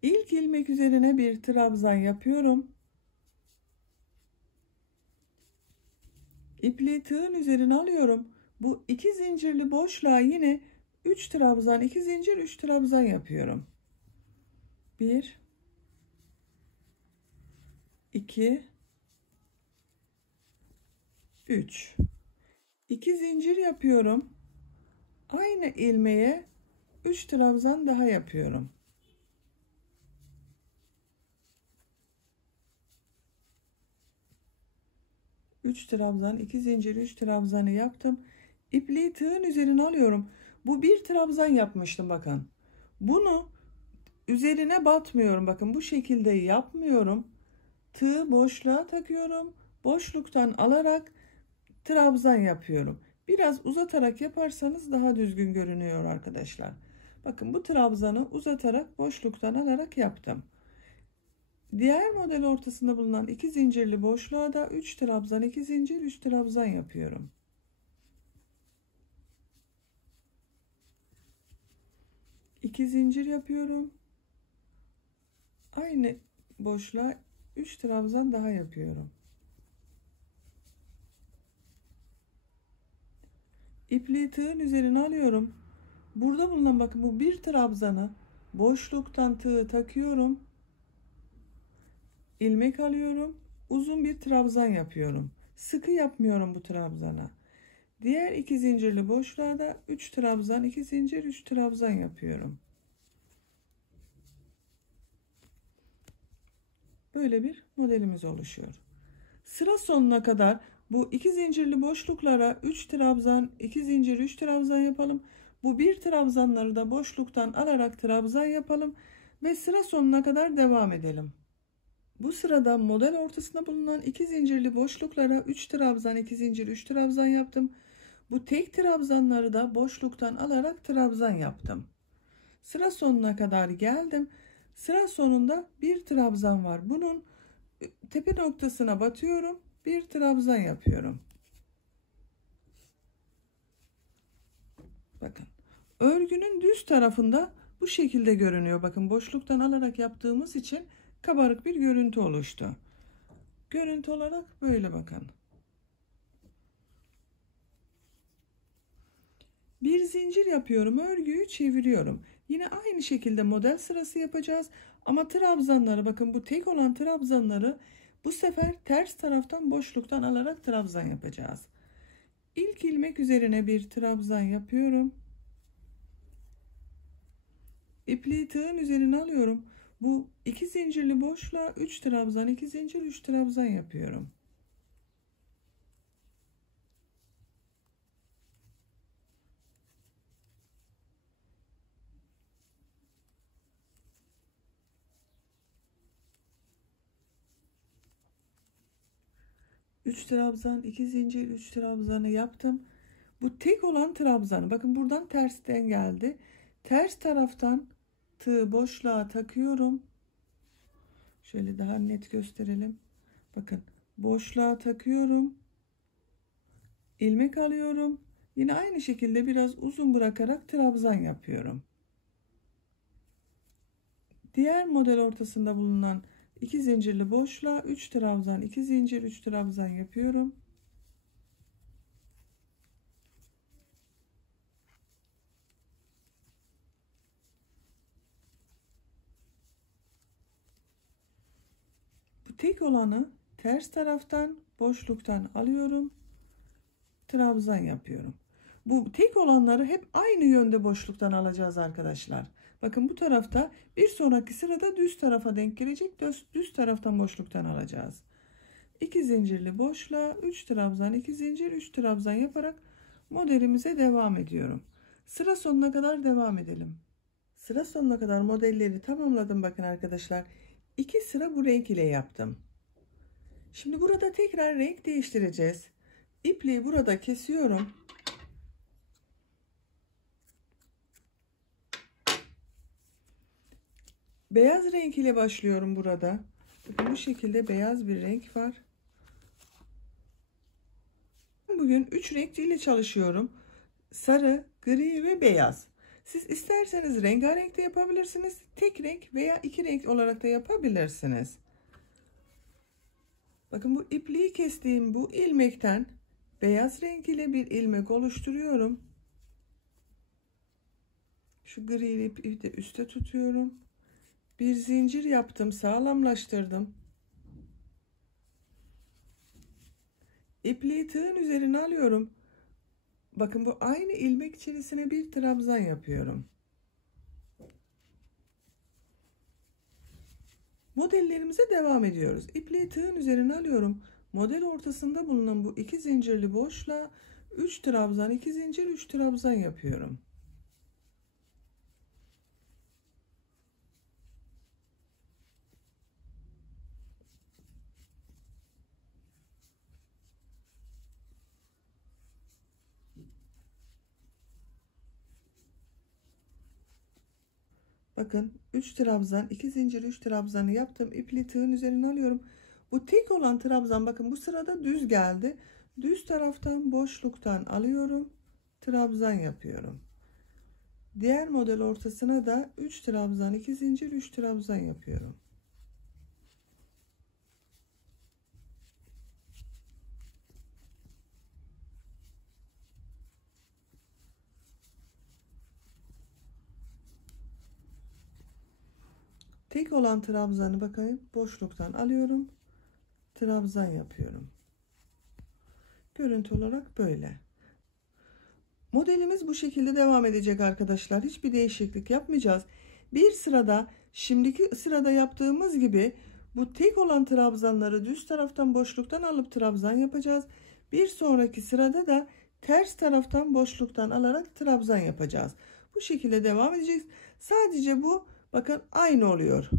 İlk ilmek üzerine bir trabzan yapıyorum. İpliği tığın üzerine alıyorum. Bu 2 zincirli boşluğa yine 3 trabzan, 2 zincir, 3 trabzan yapıyorum. 1 2 3 2 zincir yapıyorum. Aynı ilmeğe 3 trabzan daha yapıyorum. Üç trabzan, 2 zincir, 3 trabzanı yaptım. İpliği tığın üzerine alıyorum. Bu bir trabzan yapmıştım bakın. Bunu üzerine batmıyorum. Bakın bu şekilde yapmıyorum. Tığı boşluğa takıyorum. Boşluktan alarak trabzan yapıyorum. Biraz uzatarak yaparsanız daha düzgün görünüyor arkadaşlar. Bakın bu trabzanı uzatarak boşluktan alarak yaptım. Diğer model ortasında bulunan 2 zincirli boşluğa da 3 trabzan, 2 zincir, 3 trabzan yapıyorum. 2 zincir yapıyorum. Aynı boşluğa 3 trabzan daha yapıyorum. İpliği tığın üzerine alıyorum. Burada bulunan bakın bu bir trabzanı boşluktan tığı takıyorum. İlmek alıyorum. Uzun bir trabzan yapıyorum. Sıkı yapmıyorum bu trabzana. Diğer 2 zincirli boşluğa da 3 trabzan, 2 zincir, 3 trabzan yapıyorum. Böyle bir modelimiz oluşuyor. Sıra sonuna kadar bu 2 zincirli boşluklara 3 trabzan, 2 zincir, 3 trabzan yapalım. Bu bir trabzanları da boşluktan alarak trabzan yapalım ve sıra sonuna kadar devam edelim. Bu sırada model ortasında bulunan 2 zincirli boşluklara 3 trabzan, 2 zincir, 3 trabzan yaptım. Bu tek trabzanları da boşluktan alarak trabzan yaptım. Sıra sonuna kadar geldim. Sıra sonunda bir trabzan var. Bunun tepe noktasına batıyorum. Bir trabzan yapıyorum. Bakın. Örgünün düz tarafında bu şekilde görünüyor. Bakın boşluktan alarak yaptığımız için kabarık bir görüntü oluştu. Görüntü olarak böyle bakın. Bir zincir yapıyorum. Örgüyü çeviriyorum. Yine aynı şekilde model sırası yapacağız. Ama trabzanları bakın bu tek olan trabzanları bu sefer ters taraftan boşluktan alarak trabzan yapacağız. İlk ilmek üzerine bir trabzan yapıyorum. İpliği tığın üzerine alıyorum. Bu 2 zincirli boşluğa 3 trabzan, 2 zincir, 3 trabzan yapıyorum. Üç trabzan, 2 zincir, 3 trabzanı yaptım. Bu tek olan trabzanı bakın buradan tersten geldi. Ters taraftan tığ boşluğa takıyorum. Şöyle daha net gösterelim. Bakın boşluğa takıyorum. İlmek alıyorum. Yine aynı şekilde biraz uzun bırakarak trabzan yapıyorum. Diğer model ortasında bulunan 2 zincirli boşluğa 3 trabzan, 2 zincir, 3 trabzan yapıyorum. Bu tek olanı ters taraftan boşluktan alıyorum. Trabzan yapıyorum. Bu tek olanları hep aynı yönde boşluktan alacağız arkadaşlar. Bakın bu tarafta bir sonraki sırada düz tarafa denk gelecek. Düz taraftan boşluktan alacağız. 2 zincirli boşluğa 3 trabzan, 2 zincir, 3 trabzan yaparak modelimize devam ediyorum. Sıra sonuna kadar devam edelim. Sıra sonuna kadar modelleri tamamladım bakın arkadaşlar. 2 sıra bu renk ile yaptım. Şimdi burada tekrar renk değiştireceğiz. İpliği burada kesiyorum. Beyaz renk ile başlıyorum burada. Bu şekilde beyaz bir renk var. Bugün 3 renk ile çalışıyorum. Sarı, gri ve beyaz. Siz isterseniz rengarenk de yapabilirsiniz. Tek renk veya 2 renk olarak da yapabilirsiniz. Bakın bu ipliği kestiğim bu ilmekten beyaz renk ile bir ilmek oluşturuyorum. Şu gri ipi de üste tutuyorum. Bir zincir yaptım, sağlamlaştırdım. İpliği tığın üzerine alıyorum. Bakın bu aynı ilmek içerisine bir trabzan yapıyorum. Modellerimize devam ediyoruz. İpliği tığın üzerine alıyorum. Model ortasında bulunan bu 2 zincirli boşluğa 3 trabzan, 2 zincir, 3 trabzan yapıyorum. Bakın 3 trabzan, 2 zincir, 3 trabzanı yaptım. İpliği tığın üzerine alıyorum. Bu tek olan trabzan, bakın bu sırada düz geldi. Düz taraftan boşluktan alıyorum. Trabzan yapıyorum. Diğer model ortasına da 3 trabzan, 2 zincir, 3 trabzan yapıyorum. Tek olan trabzanı bakın boşluktan alıyorum. Trabzan yapıyorum. Görüntü olarak böyle. Modelimiz bu şekilde devam edecek arkadaşlar. Hiçbir değişiklik yapmayacağız. Bir sırada, şimdiki sırada yaptığımız gibi bu tek olan trabzanları düz taraftan boşluktan alıp trabzan yapacağız. Bir sonraki sırada da ters taraftan boşluktan alarak trabzan yapacağız. Bu şekilde devam edeceğiz. Sadece bu bakın aynı oluyor.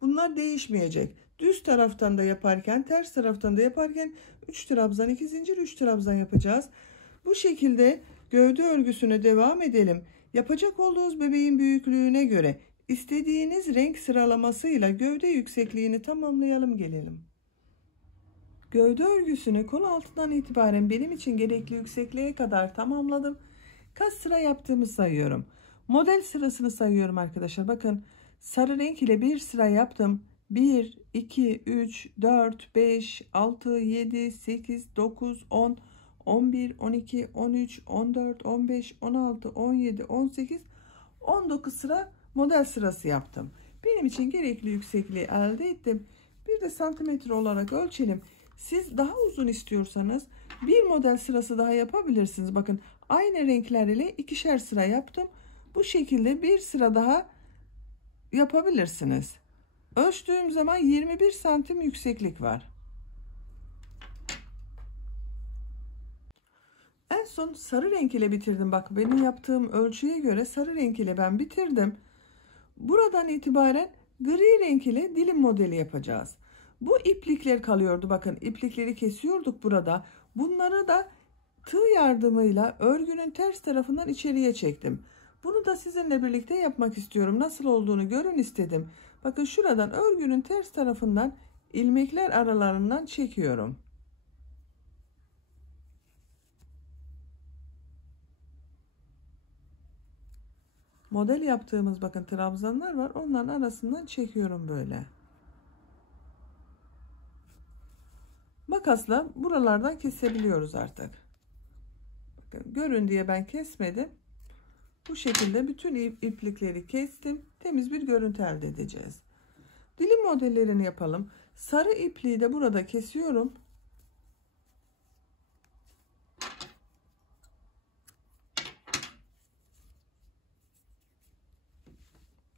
Bunlar değişmeyecek. Düz taraftan da yaparken, ters taraftan da yaparken 3 trabzan, 2 zincir, 3 trabzan yapacağız. Bu şekilde gövde örgüsüne devam edelim. Yapacak olduğunuz bebeğin büyüklüğüne göre istediğiniz renk sıralamasıyla gövde yüksekliğini tamamlayalım gelelim. Gövde örgüsünü kol altından itibaren benim için gerekli yüksekliğe kadar tamamladım. Kaç sıra yaptığımı sayıyorum. Model sırasını sayıyorum arkadaşlar. Bakın sarı renk ile bir sıra yaptım. 1, 2, 3, 4, 5, 6, 7, 8, 9, 10, 11, 12, 13, 14, 15, 16, 17, 18, 19 sıra model sırası yaptım. Benim için gerekli yüksekliği elde ettim. Bir de santimetre olarak ölçelim. Siz daha uzun istiyorsanız bir model sırası daha yapabilirsiniz. Bakın aynı renkler ile ikişer sıra yaptım. Bu şekilde bir sıra daha yapabilirsiniz. Ölçtüğüm zaman 21 santim yükseklik var. En son sarı renk ile bitirdim. Bak benim yaptığım ölçüye göre sarı renk ile ben bitirdim. Buradan itibaren gri renk ile dilim modeli yapacağız. Bu iplikler kalıyordu. Bakın iplikleri kesiyorduk burada. Bunları da tığ yardımıyla örgünün ters tarafından içeriye çektim. Bunu da sizinle birlikte yapmak istiyorum. Nasıl olduğunu görün istedim. Bakın şuradan örgünün ters tarafından ilmekler aralarından çekiyorum. Model yaptığımız bakın trabzanlar var. Onların arasından çekiyorum böyle. Makasla buralardan kesebiliyoruz artık. Bakın, görün diye ben kesmedim. Bu şekilde bütün iplikleri kestim. Temiz bir görüntü elde edeceğiz. Dilim modellerini yapalım. Sarı ipliği de burada kesiyorum.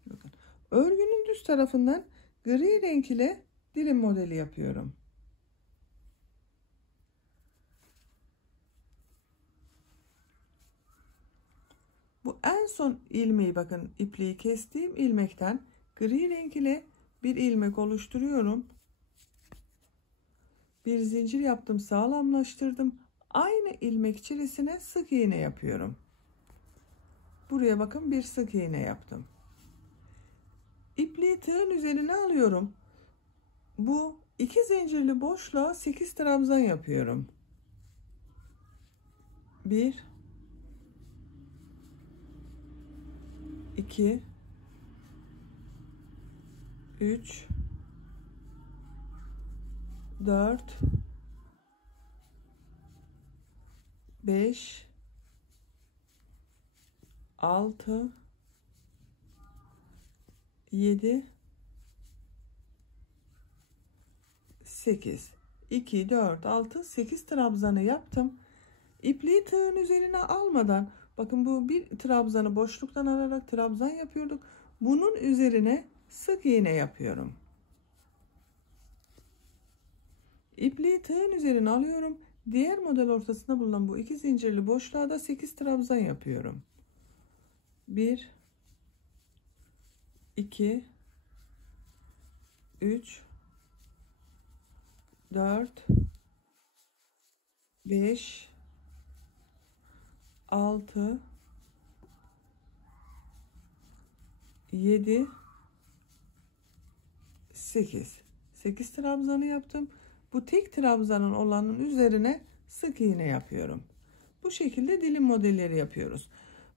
Bakın, örgünün düz tarafından gri renk ile dilim modeli yapıyorum. Bu en son ilmeği bakın ipliği kestiğim ilmekten gri renk ile bir ilmek oluşturuyorum. Bir zincir yaptım, sağlamlaştırdım. Aynı ilmek içerisine sık iğne yapıyorum. Buraya bakın bir sık iğne yaptım. İpliği tığın üzerine alıyorum. Bu iki zincirli boşluğa 8 trabzan yapıyorum. 1 2 3 4 5 6 7 8 2 4 6 8 trabzanı yaptım. İpliği tığın üzerine almadan bakın bu bir trabzanı boşluktan alarak trabzan yapıyorduk. Bunun üzerine sık iğne yapıyorum. İpliği tığın üzerine alıyorum. Diğer model ortasında bulunan bu iki zincirli boşluğa da 8 trabzan yapıyorum. 1 2 3 4 5 6 7, 8. 8 trabzanı yaptım. Bu tek trabzanın olanın üzerine sık iğne yapıyorum. Bu şekilde dilim modelleri yapıyoruz.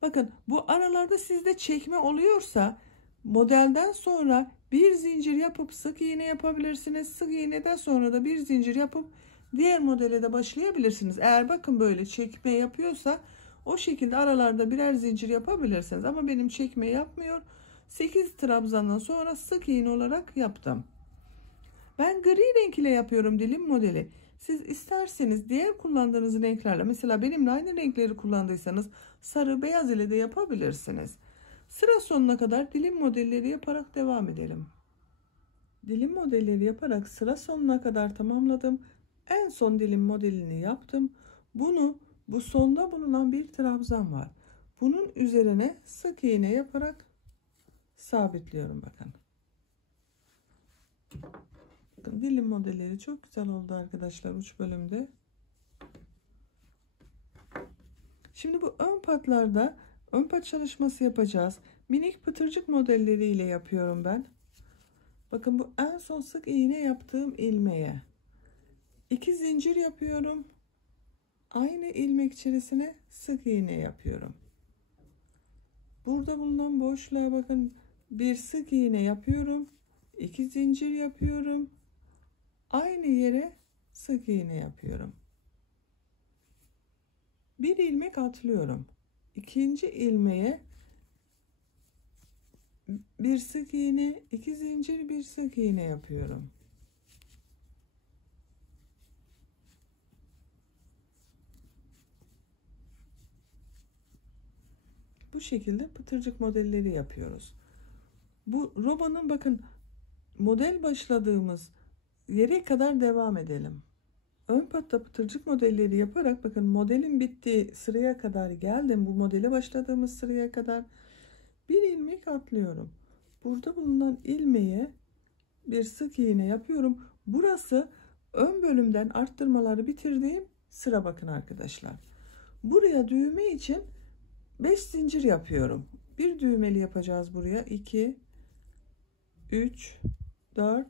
Bakın bu aralarda sizde çekme oluyorsa modelden sonra bir zincir yapıp sık iğne yapabilirsiniz. Sık iğneden sonra da bir zincir yapıp diğer modele de başlayabilirsiniz. Eğer bakın böyle çekme yapıyorsa o şekilde aralarda birer zincir yapabilirsiniz. Ama benim çekme yapmıyor. 8 trabzandan sonra sık iğne olarak yaptım. Ben gri renk ile yapıyorum dilim modeli. Siz isterseniz diğer kullandığınız renklerle, mesela benimle aynı renkleri kullandıysanız sarı beyaz ile de yapabilirsiniz. Sıra sonuna kadar dilim modelleri yaparak devam edelim. Dilim modelleri yaparak sıra sonuna kadar tamamladım. En son dilim modelini yaptım. Bu sonda bulunan bir trabzan var. Bunun üzerine sık iğne yaparak sabitliyorum bakın. Bakın dilim modelleri çok güzel oldu arkadaşlar uç bölümde. Şimdi bu ön patlarda ön pat çalışması yapacağız. Minik pıtırcık modelleri ile yapıyorum ben. Bakın bu en son sık iğne yaptığım ilmeğe 2 zincir yapıyorum. Aynı ilmek içerisine sık iğne yapıyorum. Burada bulunan boşluğa bakın, bir sık iğne yapıyorum. 2 zincir yapıyorum. Aynı yere sık iğne yapıyorum. Bir ilmek atlıyorum. İkinci ilmeğe bir sık iğne, 2 zincir, bir sık iğne yapıyorum. Bu şekilde pıtırcık modelleri yapıyoruz. Bu robanın bakın model başladığımız yere kadar devam edelim. Ön patta pıtırcık modelleri yaparak bakın modelin bittiği sıraya kadar geldim. Bu modele başladığımız sıraya kadar bir ilmek atlıyorum. Burada bulunan ilmeğe bir sık iğne yapıyorum. Burası ön bölümden arttırmaları bitirdiğim sıra bakın arkadaşlar. Buraya düğme için 5 zincir yapıyorum. Bir düğmeli yapacağız buraya. 2, 3, 4,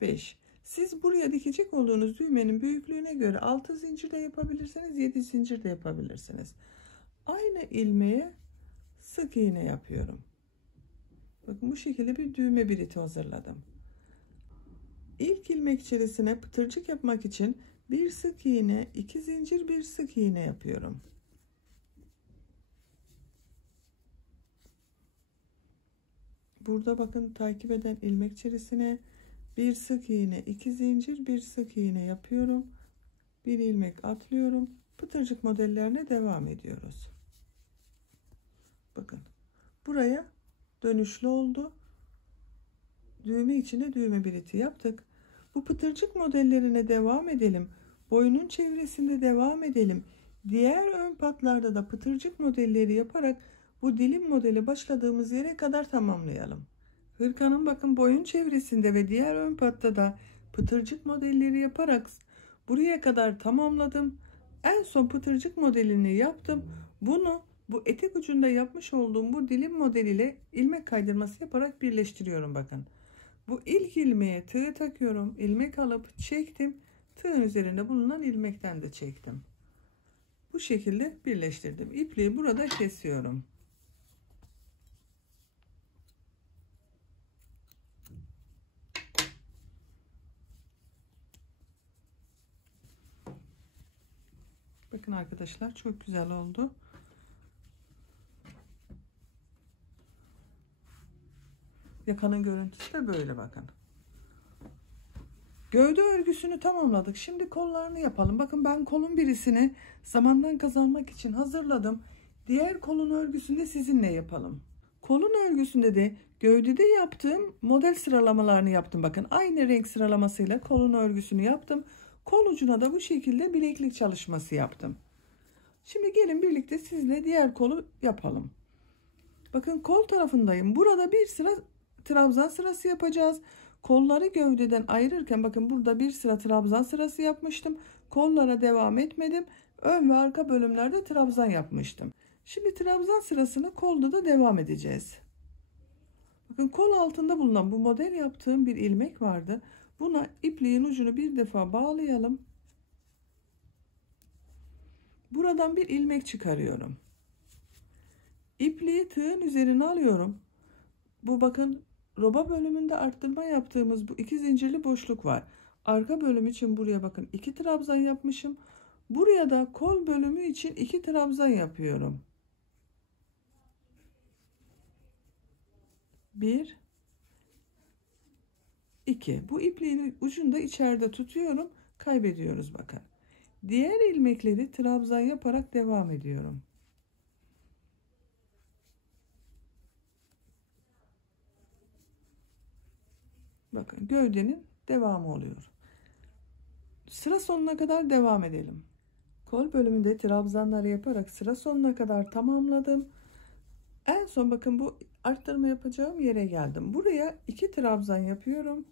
5. Siz buraya dikecek olduğunuz düğmenin büyüklüğüne göre 6 zincir de yapabilirsiniz, 7 zincir de yapabilirsiniz. Aynı ilmeğe sık iğne yapıyorum. Bakın bu şekilde bir düğme biriti hazırladım. İlk ilmek içerisine pıtırcık yapmak için bir sık iğne, 2 zincir, bir sık iğne yapıyorum. Burada bakın takip eden ilmek içerisine bir sık iğne, 2 zincir, bir sık iğne yapıyorum. Bir ilmek atlıyorum. Pıtırcık modellerine devam ediyoruz. Bakın buraya dönüşlü oldu. Düğme içine düğme biriti yaptık. Bu pıtırcık modellerine devam edelim. Boyunun çevresinde devam edelim. Diğer ön patlarda da pıtırcık modelleri yaparak bu dilim modeli başladığımız yere kadar tamamlayalım. Hırkanın bakın boyun çevresinde ve diğer ön patta da pıtırcık modelleri yaparak buraya kadar tamamladım. En son pıtırcık modelini yaptım. Bu etek ucunda yapmış olduğum bu dilim modeliyle ilmek kaydırması yaparak birleştiriyorum bakın. Bu ilk ilmeğe tığ takıyorum. İlmek alıp çektim. Tığın üzerinde bulunan ilmekten de çektim. Bu şekilde birleştirdim. İpliği burada kesiyorum. Bakın arkadaşlar çok güzel oldu. Yakanın görüntüsü de böyle bakın. Gövde örgüsünü tamamladık. Şimdi kollarını yapalım. Bakın ben kolun birisini zamandan kazanmak için hazırladım. Diğer kolun örgüsünü de sizinle yapalım. Kolun örgüsünde de gövdede yaptığım model sıralamalarını yaptım. Bakın aynı renk sıralamasıyla kolun örgüsünü yaptım. Kol ucuna da bu şekilde bileklik çalışması yaptım. Şimdi gelin birlikte sizle diğer kolu yapalım. Bakın kol tarafındayım. Burada bir sıra trabzan sırası yapacağız. Kolları gövdeden ayırırken bakın burada bir sıra trabzan sırası yapmıştım. Kollara devam etmedim. Ön ve arka bölümlerde trabzan yapmıştım. Şimdi trabzan sırasını kolda da devam edeceğiz. Bakın kol altında bulunan bu model yaptığım bir ilmek vardı. Buna ipliğin ucunu bir defa bağlayalım. Buradan bir ilmek çıkarıyorum. İpliği tığın üzerine alıyorum. Bu bakın roba bölümünde arttırma yaptığımız bu 2 zincirli boşluk var. Arka bölüm için buraya bakın 2 trabzan yapmışım. Buraya da kol bölümü için 2 trabzan yapıyorum. 1 2. Bu ipliğin ucunu da içeride tutuyorum. Kaybediyoruz bakın. Diğer ilmekleri trabzan yaparak devam ediyorum. Bakın gövdenin devamı oluyor. Sıra sonuna kadar devam edelim. Kol bölümünde trabzanları yaparak sıra sonuna kadar tamamladım. En son bakın bu arttırma yapacağım yere geldim. Buraya 2 trabzan yapıyorum.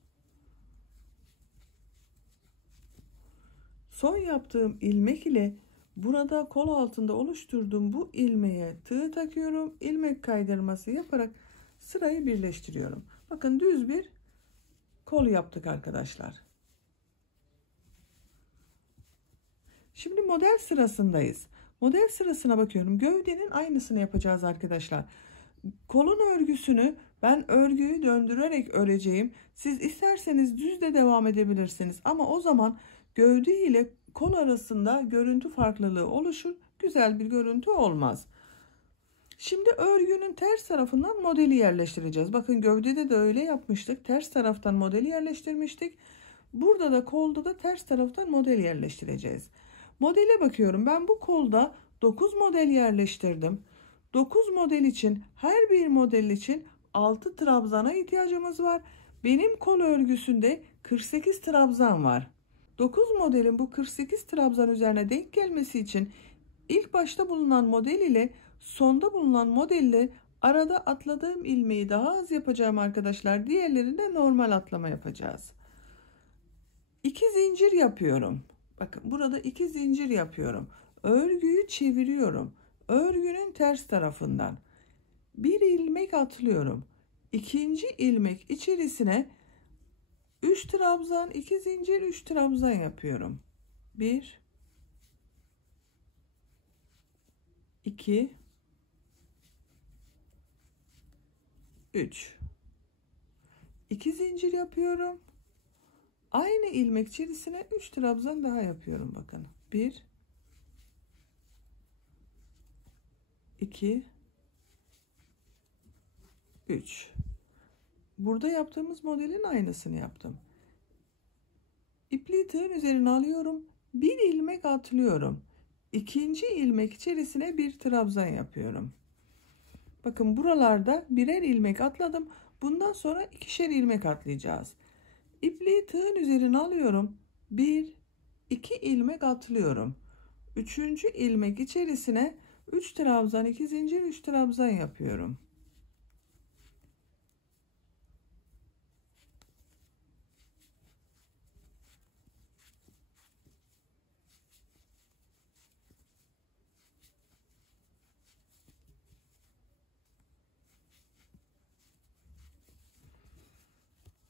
Son yaptığım ilmek ile burada kol altında oluşturduğum bu ilmeğe tığ takıyorum. İlmek kaydırması yaparak sırayı birleştiriyorum. Bakın düz bir kol yaptık arkadaşlar. Şimdi model sırasındayız. Model sırasına bakıyorum. Gövdenin aynısını yapacağız arkadaşlar. Kolun örgüsünü ben örgüyü döndürerek öreceğim. Siz isterseniz düz de devam edebilirsiniz. Ama o zaman gövde ile kol arasında görüntü farklılığı oluşur. Güzel bir görüntü olmaz. Şimdi örgünün ters tarafından modeli yerleştireceğiz. Bakın gövdede de öyle yapmıştık. Ters taraftan modeli yerleştirmiştik. Burada da kolda da ters taraftan model yerleştireceğiz. Modele bakıyorum. Ben bu kolda 9 model yerleştirdim. 9 model için her bir model için 6 trabzana ihtiyacımız var. Benim kol örgüsünde 48 trabzan var. 9 modelin bu 48 trabzan üzerine denk gelmesi için ilk başta bulunan model ile sonda bulunan modelle arada atladığım ilmeği daha az yapacağım arkadaşlar. Diğerlerinde normal atlama yapacağız. 2 zincir yapıyorum. Bakın burada 2 zincir yapıyorum. Örgüyü çeviriyorum. Örgünün ters tarafından bir ilmek atlıyorum. İkinci ilmek içerisine 3 trabzan, 2 zincir, 3 trabzan yapıyorum. 1 2 3 2 zincir yapıyorum. Aynı ilmek içerisine 3 trabzan daha yapıyorum bakın. 1 2 3. Burada yaptığımız modelin aynısını yaptım. İpliği tığın üzerine alıyorum. Bir ilmek atlıyorum. İkinci ilmek içerisine bir trabzan yapıyorum. Bakın buralarda birer ilmek atladım. Bundan sonra ikişer ilmek atlayacağız. İpliği tığın üzerine alıyorum. 1 2 ilmek atlıyorum. Üçüncü ilmek içerisine 3 trabzan, 2 zincir, 3 trabzan yapıyorum.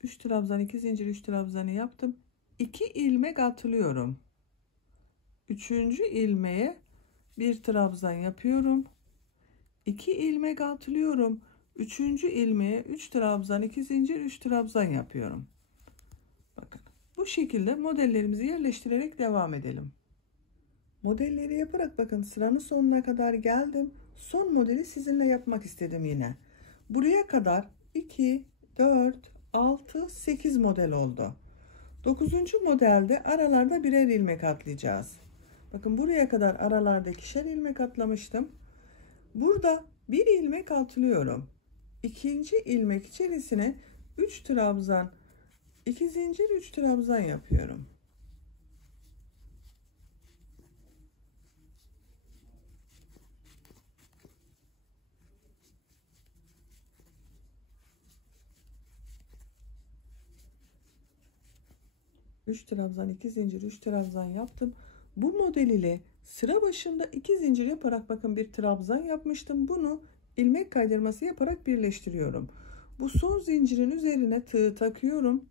Üç trabzan, 2 zincir, 3 trabzanı yaptım. 2 ilmek atlıyorum. Üçüncü ilmeğe bir trabzan yapıyorum. 2 ilmek atlıyorum. Üçüncü ilmeğe 3 trabzan, 2 zincir, 3 trabzan yapıyorum. Bakın bu şekilde modellerimizi yerleştirerek devam edelim. Modelleri yaparak bakın sıranın sonuna kadar geldim. Son modeli sizinle yapmak istedim yine. Buraya kadar 2, 4, 6, 8 model oldu. 9. modelde aralarda birer ilmek atlayacağız. Bakın buraya kadar aralarda ikişer ilmek atlamıştım. Burada bir ilmek atlıyorum. İkinci ilmek içerisine 3 trabzan, 2 zincir, 3 trabzan yapıyorum. Üç trabzan, 2 zincir, 3 trabzan yaptım. Bu model ile sıra başında 2 zincir yaparak bakın bir trabzan yapmıştım. Bunu ilmek kaydırması yaparak birleştiriyorum. Bu son zincirin üzerine tığ takıyorum.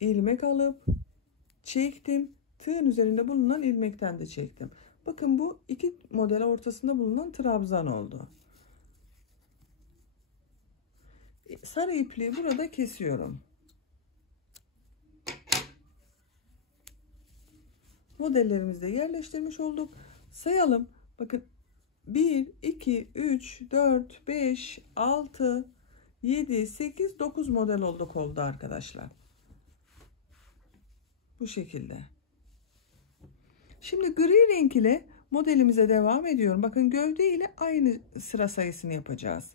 İlmek alıp çektim. Tığın üzerinde bulunan ilmekten de çektim. Bakın bu iki model ortasında bulunan trabzan oldu. Sarı ipliği burada kesiyorum. Modellerimizi de yerleştirmiş olduk. Sayalım. Bakın 1, 2, 3, 4, 5, 6, 7, 8, 9 model olduk oldu arkadaşlar. Bu şekilde. Şimdi gri renk ile modelimize devam ediyorum. Bakın gövde ile aynı sıra sayısını yapacağız.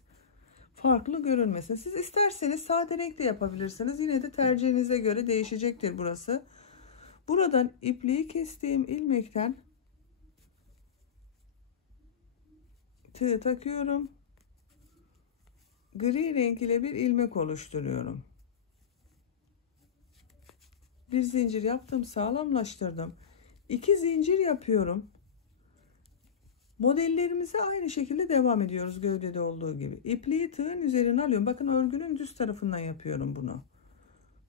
Farklı görünmesin. Siz isterseniz sade renk de yapabilirsiniz. Yine de tercihinize göre değişecektir burası. Buradan ipliği kestiğim ilmekten tığ takıyorum. Gri renk ile bir ilmek oluşturuyorum. Bir zincir yaptım, sağlamlaştırdım. 2 zincir yapıyorum. Modellerimize aynı şekilde devam ediyoruz gövdede olduğu gibi. İpliği tığın üzerine alıyorum. Bakın örgünün düz tarafından yapıyorum bunu.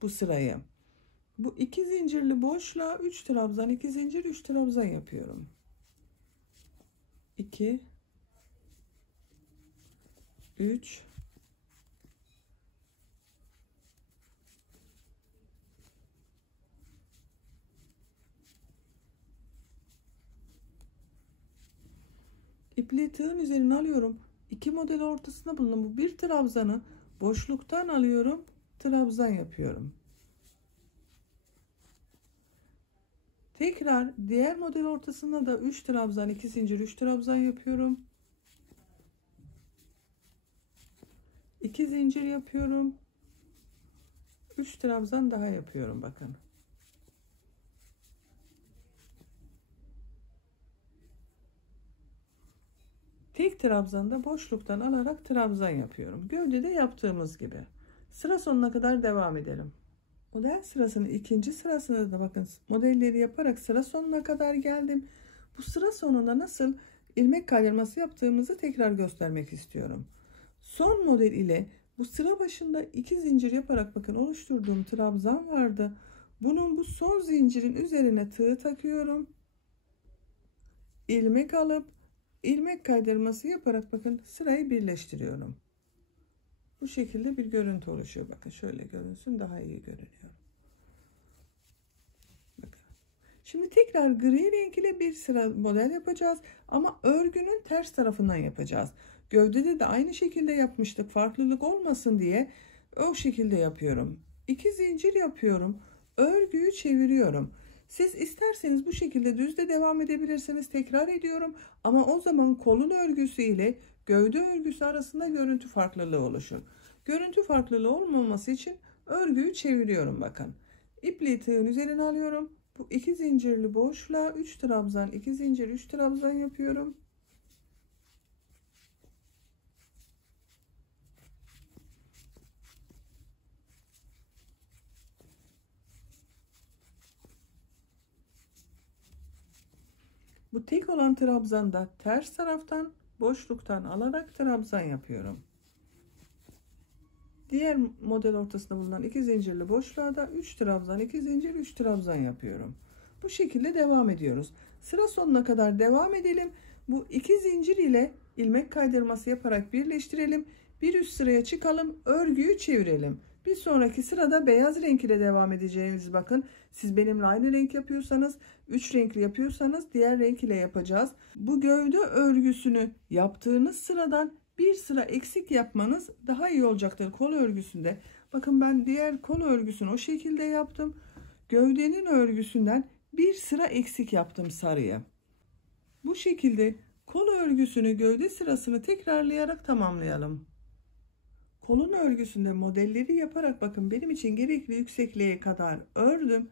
Bu sırayı. Bu 2 zincirli boşluğa 3 trabzan, 2 zincir, 3 trabzan yapıyorum. 2 3 İpliği tığın üzerine alıyorum. 2 model ortasında bulunan bu bir trabzanı boşluktan alıyorum. Trabzan yapıyorum. Tekrar diğer model ortasında da 3 trabzan, 2 zincir, 3 trabzan yapıyorum. 2 zincir yapıyorum. 3 trabzan daha yapıyorum bakın. Tek trabzanda boşluktan alarak trabzan yapıyorum. Gövdede yaptığımız gibi. Sıra sonuna kadar devam edelim. Model sırasının ikinci sırasında da bakın modelleri yaparak sıra sonuna kadar geldim. Bu sıra sonunda nasıl ilmek kaydırması yaptığımızı tekrar göstermek istiyorum. Son model ile bu sıra başında 2 zincir yaparak bakın oluşturduğum trabzan vardı. Bunun bu son zincirin üzerine tığ takıyorum. İlmek alıp ilmek kaydırması yaparak bakın sırayı birleştiriyorum. Bu şekilde bir görüntü oluşuyor. Bakın şöyle görünsün, daha iyi görünüyor. Bakın. Şimdi tekrar gri renk ile bir sıra model yapacağız ama örgünün ters tarafından yapacağız. Gövdede de aynı şekilde yapmıştık, farklılık olmasın diye o şekilde yapıyorum. 2 zincir yapıyorum, örgüyü çeviriyorum. Siz isterseniz bu şekilde düz de devam edebilirsiniz. Tekrar ediyorum ama o zaman kolun örgüsü ile gövde örgüsü arasında görüntü farklılığı oluşur. Görüntü farklılığı olmaması için örgüyü çeviriyorum bakın. İpliği tığın üzerine alıyorum. Bu 2 zincirli boşluğa 3 trabzan, 2 zincir, 3 trabzan yapıyorum. Bu tek olan trabzanda ters taraftan boşluktan alarak trabzan yapıyorum. Diğer model ortasında bulunan 2 zincirli boşluğa da 3 trabzan, 2 zincir, 3 trabzan yapıyorum. Bu şekilde devam ediyoruz. Sıra sonuna kadar devam edelim. Bu 2 zincir ile ilmek kaydırması yaparak birleştirelim. Bir üst sıraya çıkalım. Örgüyü çevirelim. Bir sonraki sırada beyaz renk ile devam edeceğimiz bakın. Siz benimle aynı renk yapıyorsanız, 3 renkli yapıyorsanız diğer renk ile yapacağız. Bu gövde örgüsünü yaptığınız sıradan bir sıra eksik yapmanız daha iyi olacaktır kol örgüsünde. Bakın ben diğer kol örgüsünü o şekilde yaptım. Gövdenin örgüsünden bir sıra eksik yaptım sarıya. Bu şekilde kol örgüsünü, gövde sırasını tekrarlayarak tamamlayalım. Kolun örgüsünde modelleri yaparak bakın benim için gerekli yüksekliğe kadar ördüm.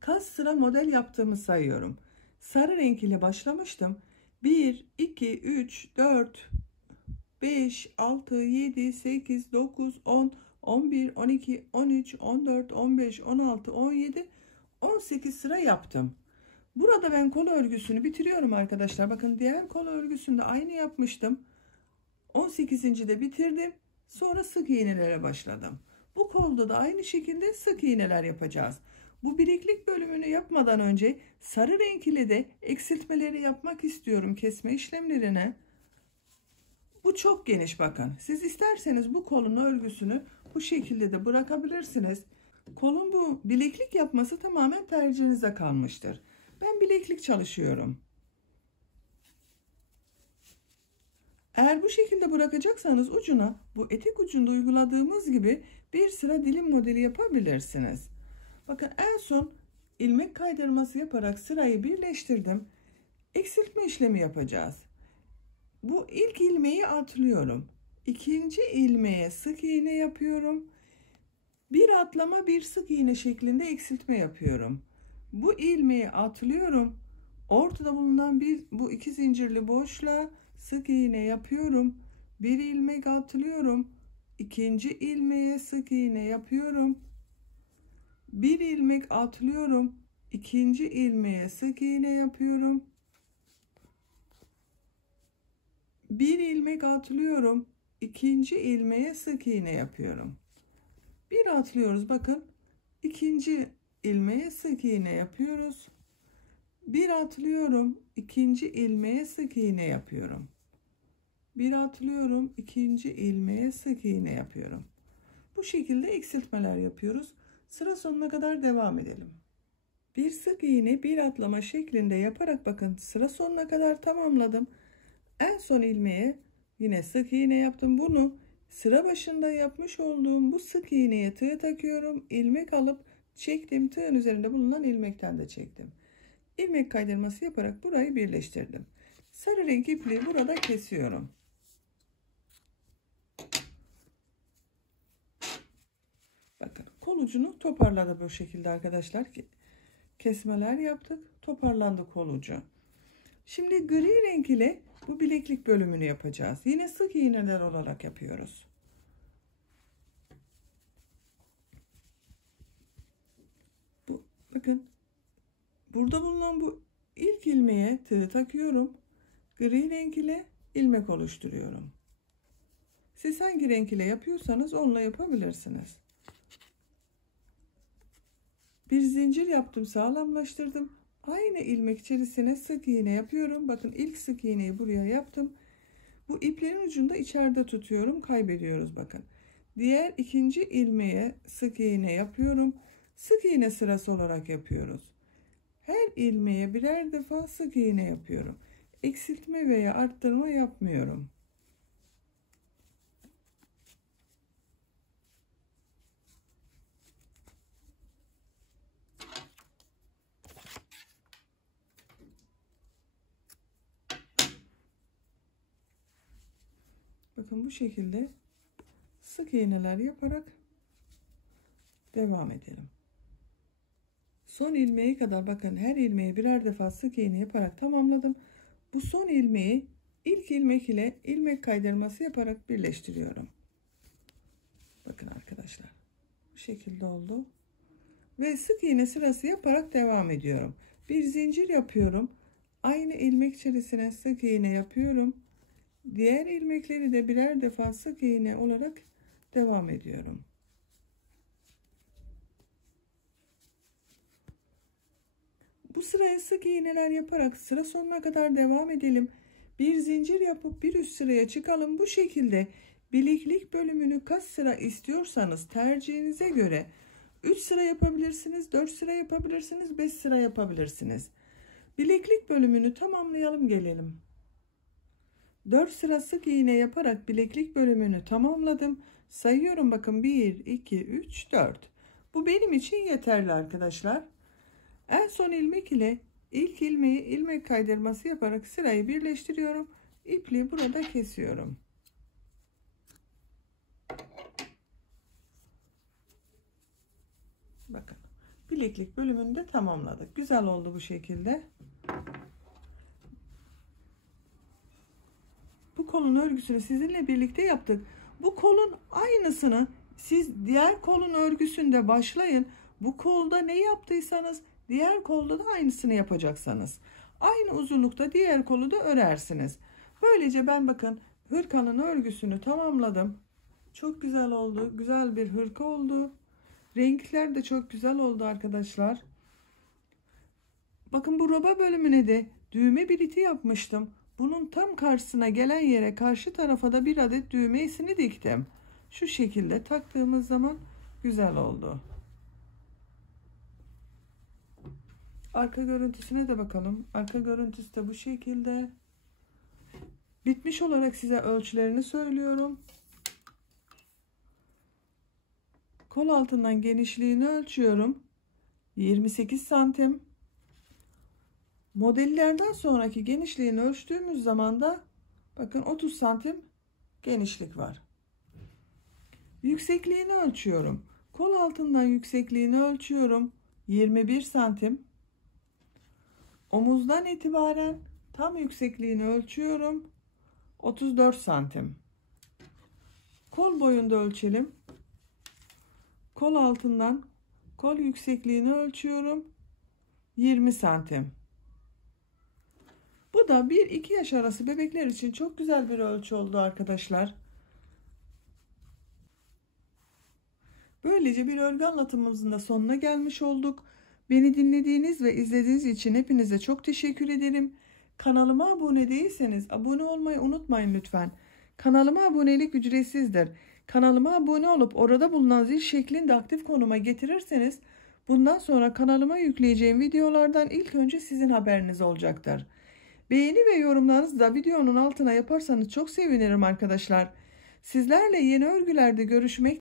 Kaç sıra model yaptığımı sayıyorum. Sarı renk ile başlamıştım. 1, 2, 3, 4, 5, 6, 7, 8, 9, 10, 11, 12, 13, 14, 15, 16, 17, 18 sıra yaptım. Burada ben kol örgüsünü bitiriyorum arkadaşlar. Bakın diğer kol örgüsünde aynı yapmıştım. 18. de bitirdim. Sonra sık iğnelere başladım. Bu kolda da aynı şekilde sık iğneler yapacağız. Bu bileklik bölümünü yapmadan önce sarı renk ile de eksiltmeleri yapmak istiyorum kesme işlemlerine. Bu çok geniş bakın. Siz isterseniz bu kolun örgüsünü bu şekilde de bırakabilirsiniz. Kolun bu bileklik yapması tamamen tercihinize kalmıştır. Ben bileklik çalışıyorum. Eğer bu şekilde bırakacaksanız ucuna bu etek ucunda uyguladığımız gibi bir sıra dilim modeli yapabilirsiniz. Bakın en son ilmek kaydırması yaparak sırayı birleştirdim. Eksiltme işlemi yapacağız. Bu ilk ilmeği atlıyorum. İkinci ilmeğe sık iğne yapıyorum. Bir atlama bir sık iğne şeklinde eksiltme yapıyorum. Bu ilmeği atlıyorum. Ortada bulunan bu iki zincirli boşluğa sık iğne yapıyorum. Bir ilmek atlıyorum. İkinci ilmeğe sık iğne yapıyorum. Bir ilmek atlıyorum. İkinci ilmeğe sık iğne yapıyorum. Bir ilmek atlıyorum. İkinci ilmeğe sık iğne yapıyorum. Bir atlıyoruz bakın. İkinci ilmeğe sık iğne yapıyoruz. Bir atlıyorum. İkinci ilmeğe sık iğne yapıyorum. Bir atlıyorum. İkinci ilmeğe sık iğne yapıyorum. Bu şekilde eksiltmeler yapıyoruz. Sıra sonuna kadar devam edelim. Bir sık iğne bir atlama şeklinde yaparak bakın sıra sonuna kadar tamamladım. En son ilmeğe yine sık iğne yaptım. Bunu sıra başında yapmış olduğum bu sık iğneye tığ takıyorum. İlmek alıp çektim. Tığın üzerinde bulunan ilmekten de çektim. İlmek kaydırması yaparak burayı birleştirdim. Sarı renk ipliği burada kesiyorum. Bakın kol ucunu toparladı bu şekilde arkadaşlar. Kesmeler yaptık. Toparlandı kol ucu. Şimdi gri renk ile bu bileklik bölümünü yapacağız. Yine sık iğneler olarak yapıyoruz. Bakın burada bulunan bu ilk ilmeğe tığ takıyorum. Gri renk ile ilmek oluşturuyorum. Siz hangi renk ile yapıyorsanız onunla yapabilirsiniz. Bir zincir yaptım, sağlamlaştırdım. Aynı ilmek içerisine sık iğne yapıyorum. Bakın ilk sık iğneyi buraya yaptım. Bu iplerin ucunda içeride tutuyorum. Kaybediyoruz bakın. Diğer ikinci ilmeğe sık iğne yapıyorum. Sık iğne sırası olarak yapıyoruz. Her ilmeğe birer defa sık iğne yapıyorum. Eksiltme veya arttırma yapmıyorum. Bakın bu şekilde sık iğneler yaparak devam edelim. Son ilmeğe kadar bakın her ilmeğe birer defa sık iğne yaparak tamamladım. Bu son ilmeği ilk ilmek ile ilmek kaydırması yaparak birleştiriyorum. Bakın arkadaşlar bu şekilde oldu. Ve sık iğne sırası yaparak devam ediyorum. Bir zincir yapıyorum. Aynı ilmek içerisine sık iğne yapıyorum. Diğer ilmekleri de birer defa sık iğne olarak devam ediyorum. Bu sıraya sık iğneler yaparak sıra sonuna kadar devam edelim. Bir zincir yapıp bir üst sıraya çıkalım. Bu şekilde bileklik bölümünü kaç sıra istiyorsanız tercihinize göre 3 sıra yapabilirsiniz, 4 sıra yapabilirsiniz, 5 sıra yapabilirsiniz. Bileklik bölümünü tamamlayalım gelelim. 4 sıra sık iğne yaparak bileklik bölümünü tamamladım. Sayıyorum bakın 1, 2, 3, 4. Bu benim için yeterli arkadaşlar. En son ilmek ile ilk ilmeği ilmek kaydırması yaparak sırayı birleştiriyorum. İpliği burada kesiyorum. Bakın bileklik bölümünü de tamamladık. Güzel oldu bu şekilde. Bu kolun örgüsünü sizinle birlikte yaptık. Bu kolun aynısını siz diğer kolun örgüsünde başlayın. Bu kolda ne yaptıysanız diğer kolda da aynısını yapacaksınız. Aynı uzunlukta diğer kolu da örersiniz. Böylece ben bakın hırkanın örgüsünü tamamladım. Çok güzel oldu. Güzel bir hırka oldu. Renkler de çok güzel oldu arkadaşlar. Bakın bu roba bölümüne de düğme biliti yapmıştım. Bunun tam karşısına gelen yere karşı tarafa da bir adet düğmesini diktim. Şu şekilde taktığımız zaman güzel oldu. Arka görüntüsüne de bakalım. Arka görüntüsü de bu şekilde. Bitmiş olarak size ölçülerini söylüyorum. Kol altından genişliğini ölçüyorum. 28 santim. Modellerden sonraki genişliğini ölçtüğümüz zaman da bakın 30 santim genişlik var. Yüksekliğini ölçüyorum. Kol altından yüksekliğini ölçüyorum. 21 santim. Omuzdan itibaren tam yüksekliğini ölçüyorum. 34 santim. Kol boyunda ölçelim. Kol altından kol yüksekliğini ölçüyorum. 20 santim. Bu da 1-2 yaş arası bebekler için çok güzel bir ölçü oldu arkadaşlar. Böylece bir örgü anlatımımızın da sonuna gelmiş olduk. Beni dinlediğiniz ve izlediğiniz için hepinize çok teşekkür ederim. Kanalıma abone değilseniz abone olmayı unutmayın lütfen. Kanalıma abonelik ücretsizdir. Kanalıma abone olup orada bulunan zil şeklinde aktif konuma getirirseniz bundan sonra kanalıma yükleyeceğim videolardan ilk önce sizin haberiniz olacaktır. Beğeni ve yorumlarınızı da videonun altına yaparsanız çok sevinirim arkadaşlar. Sizlerle yeni örgülerde görüşmek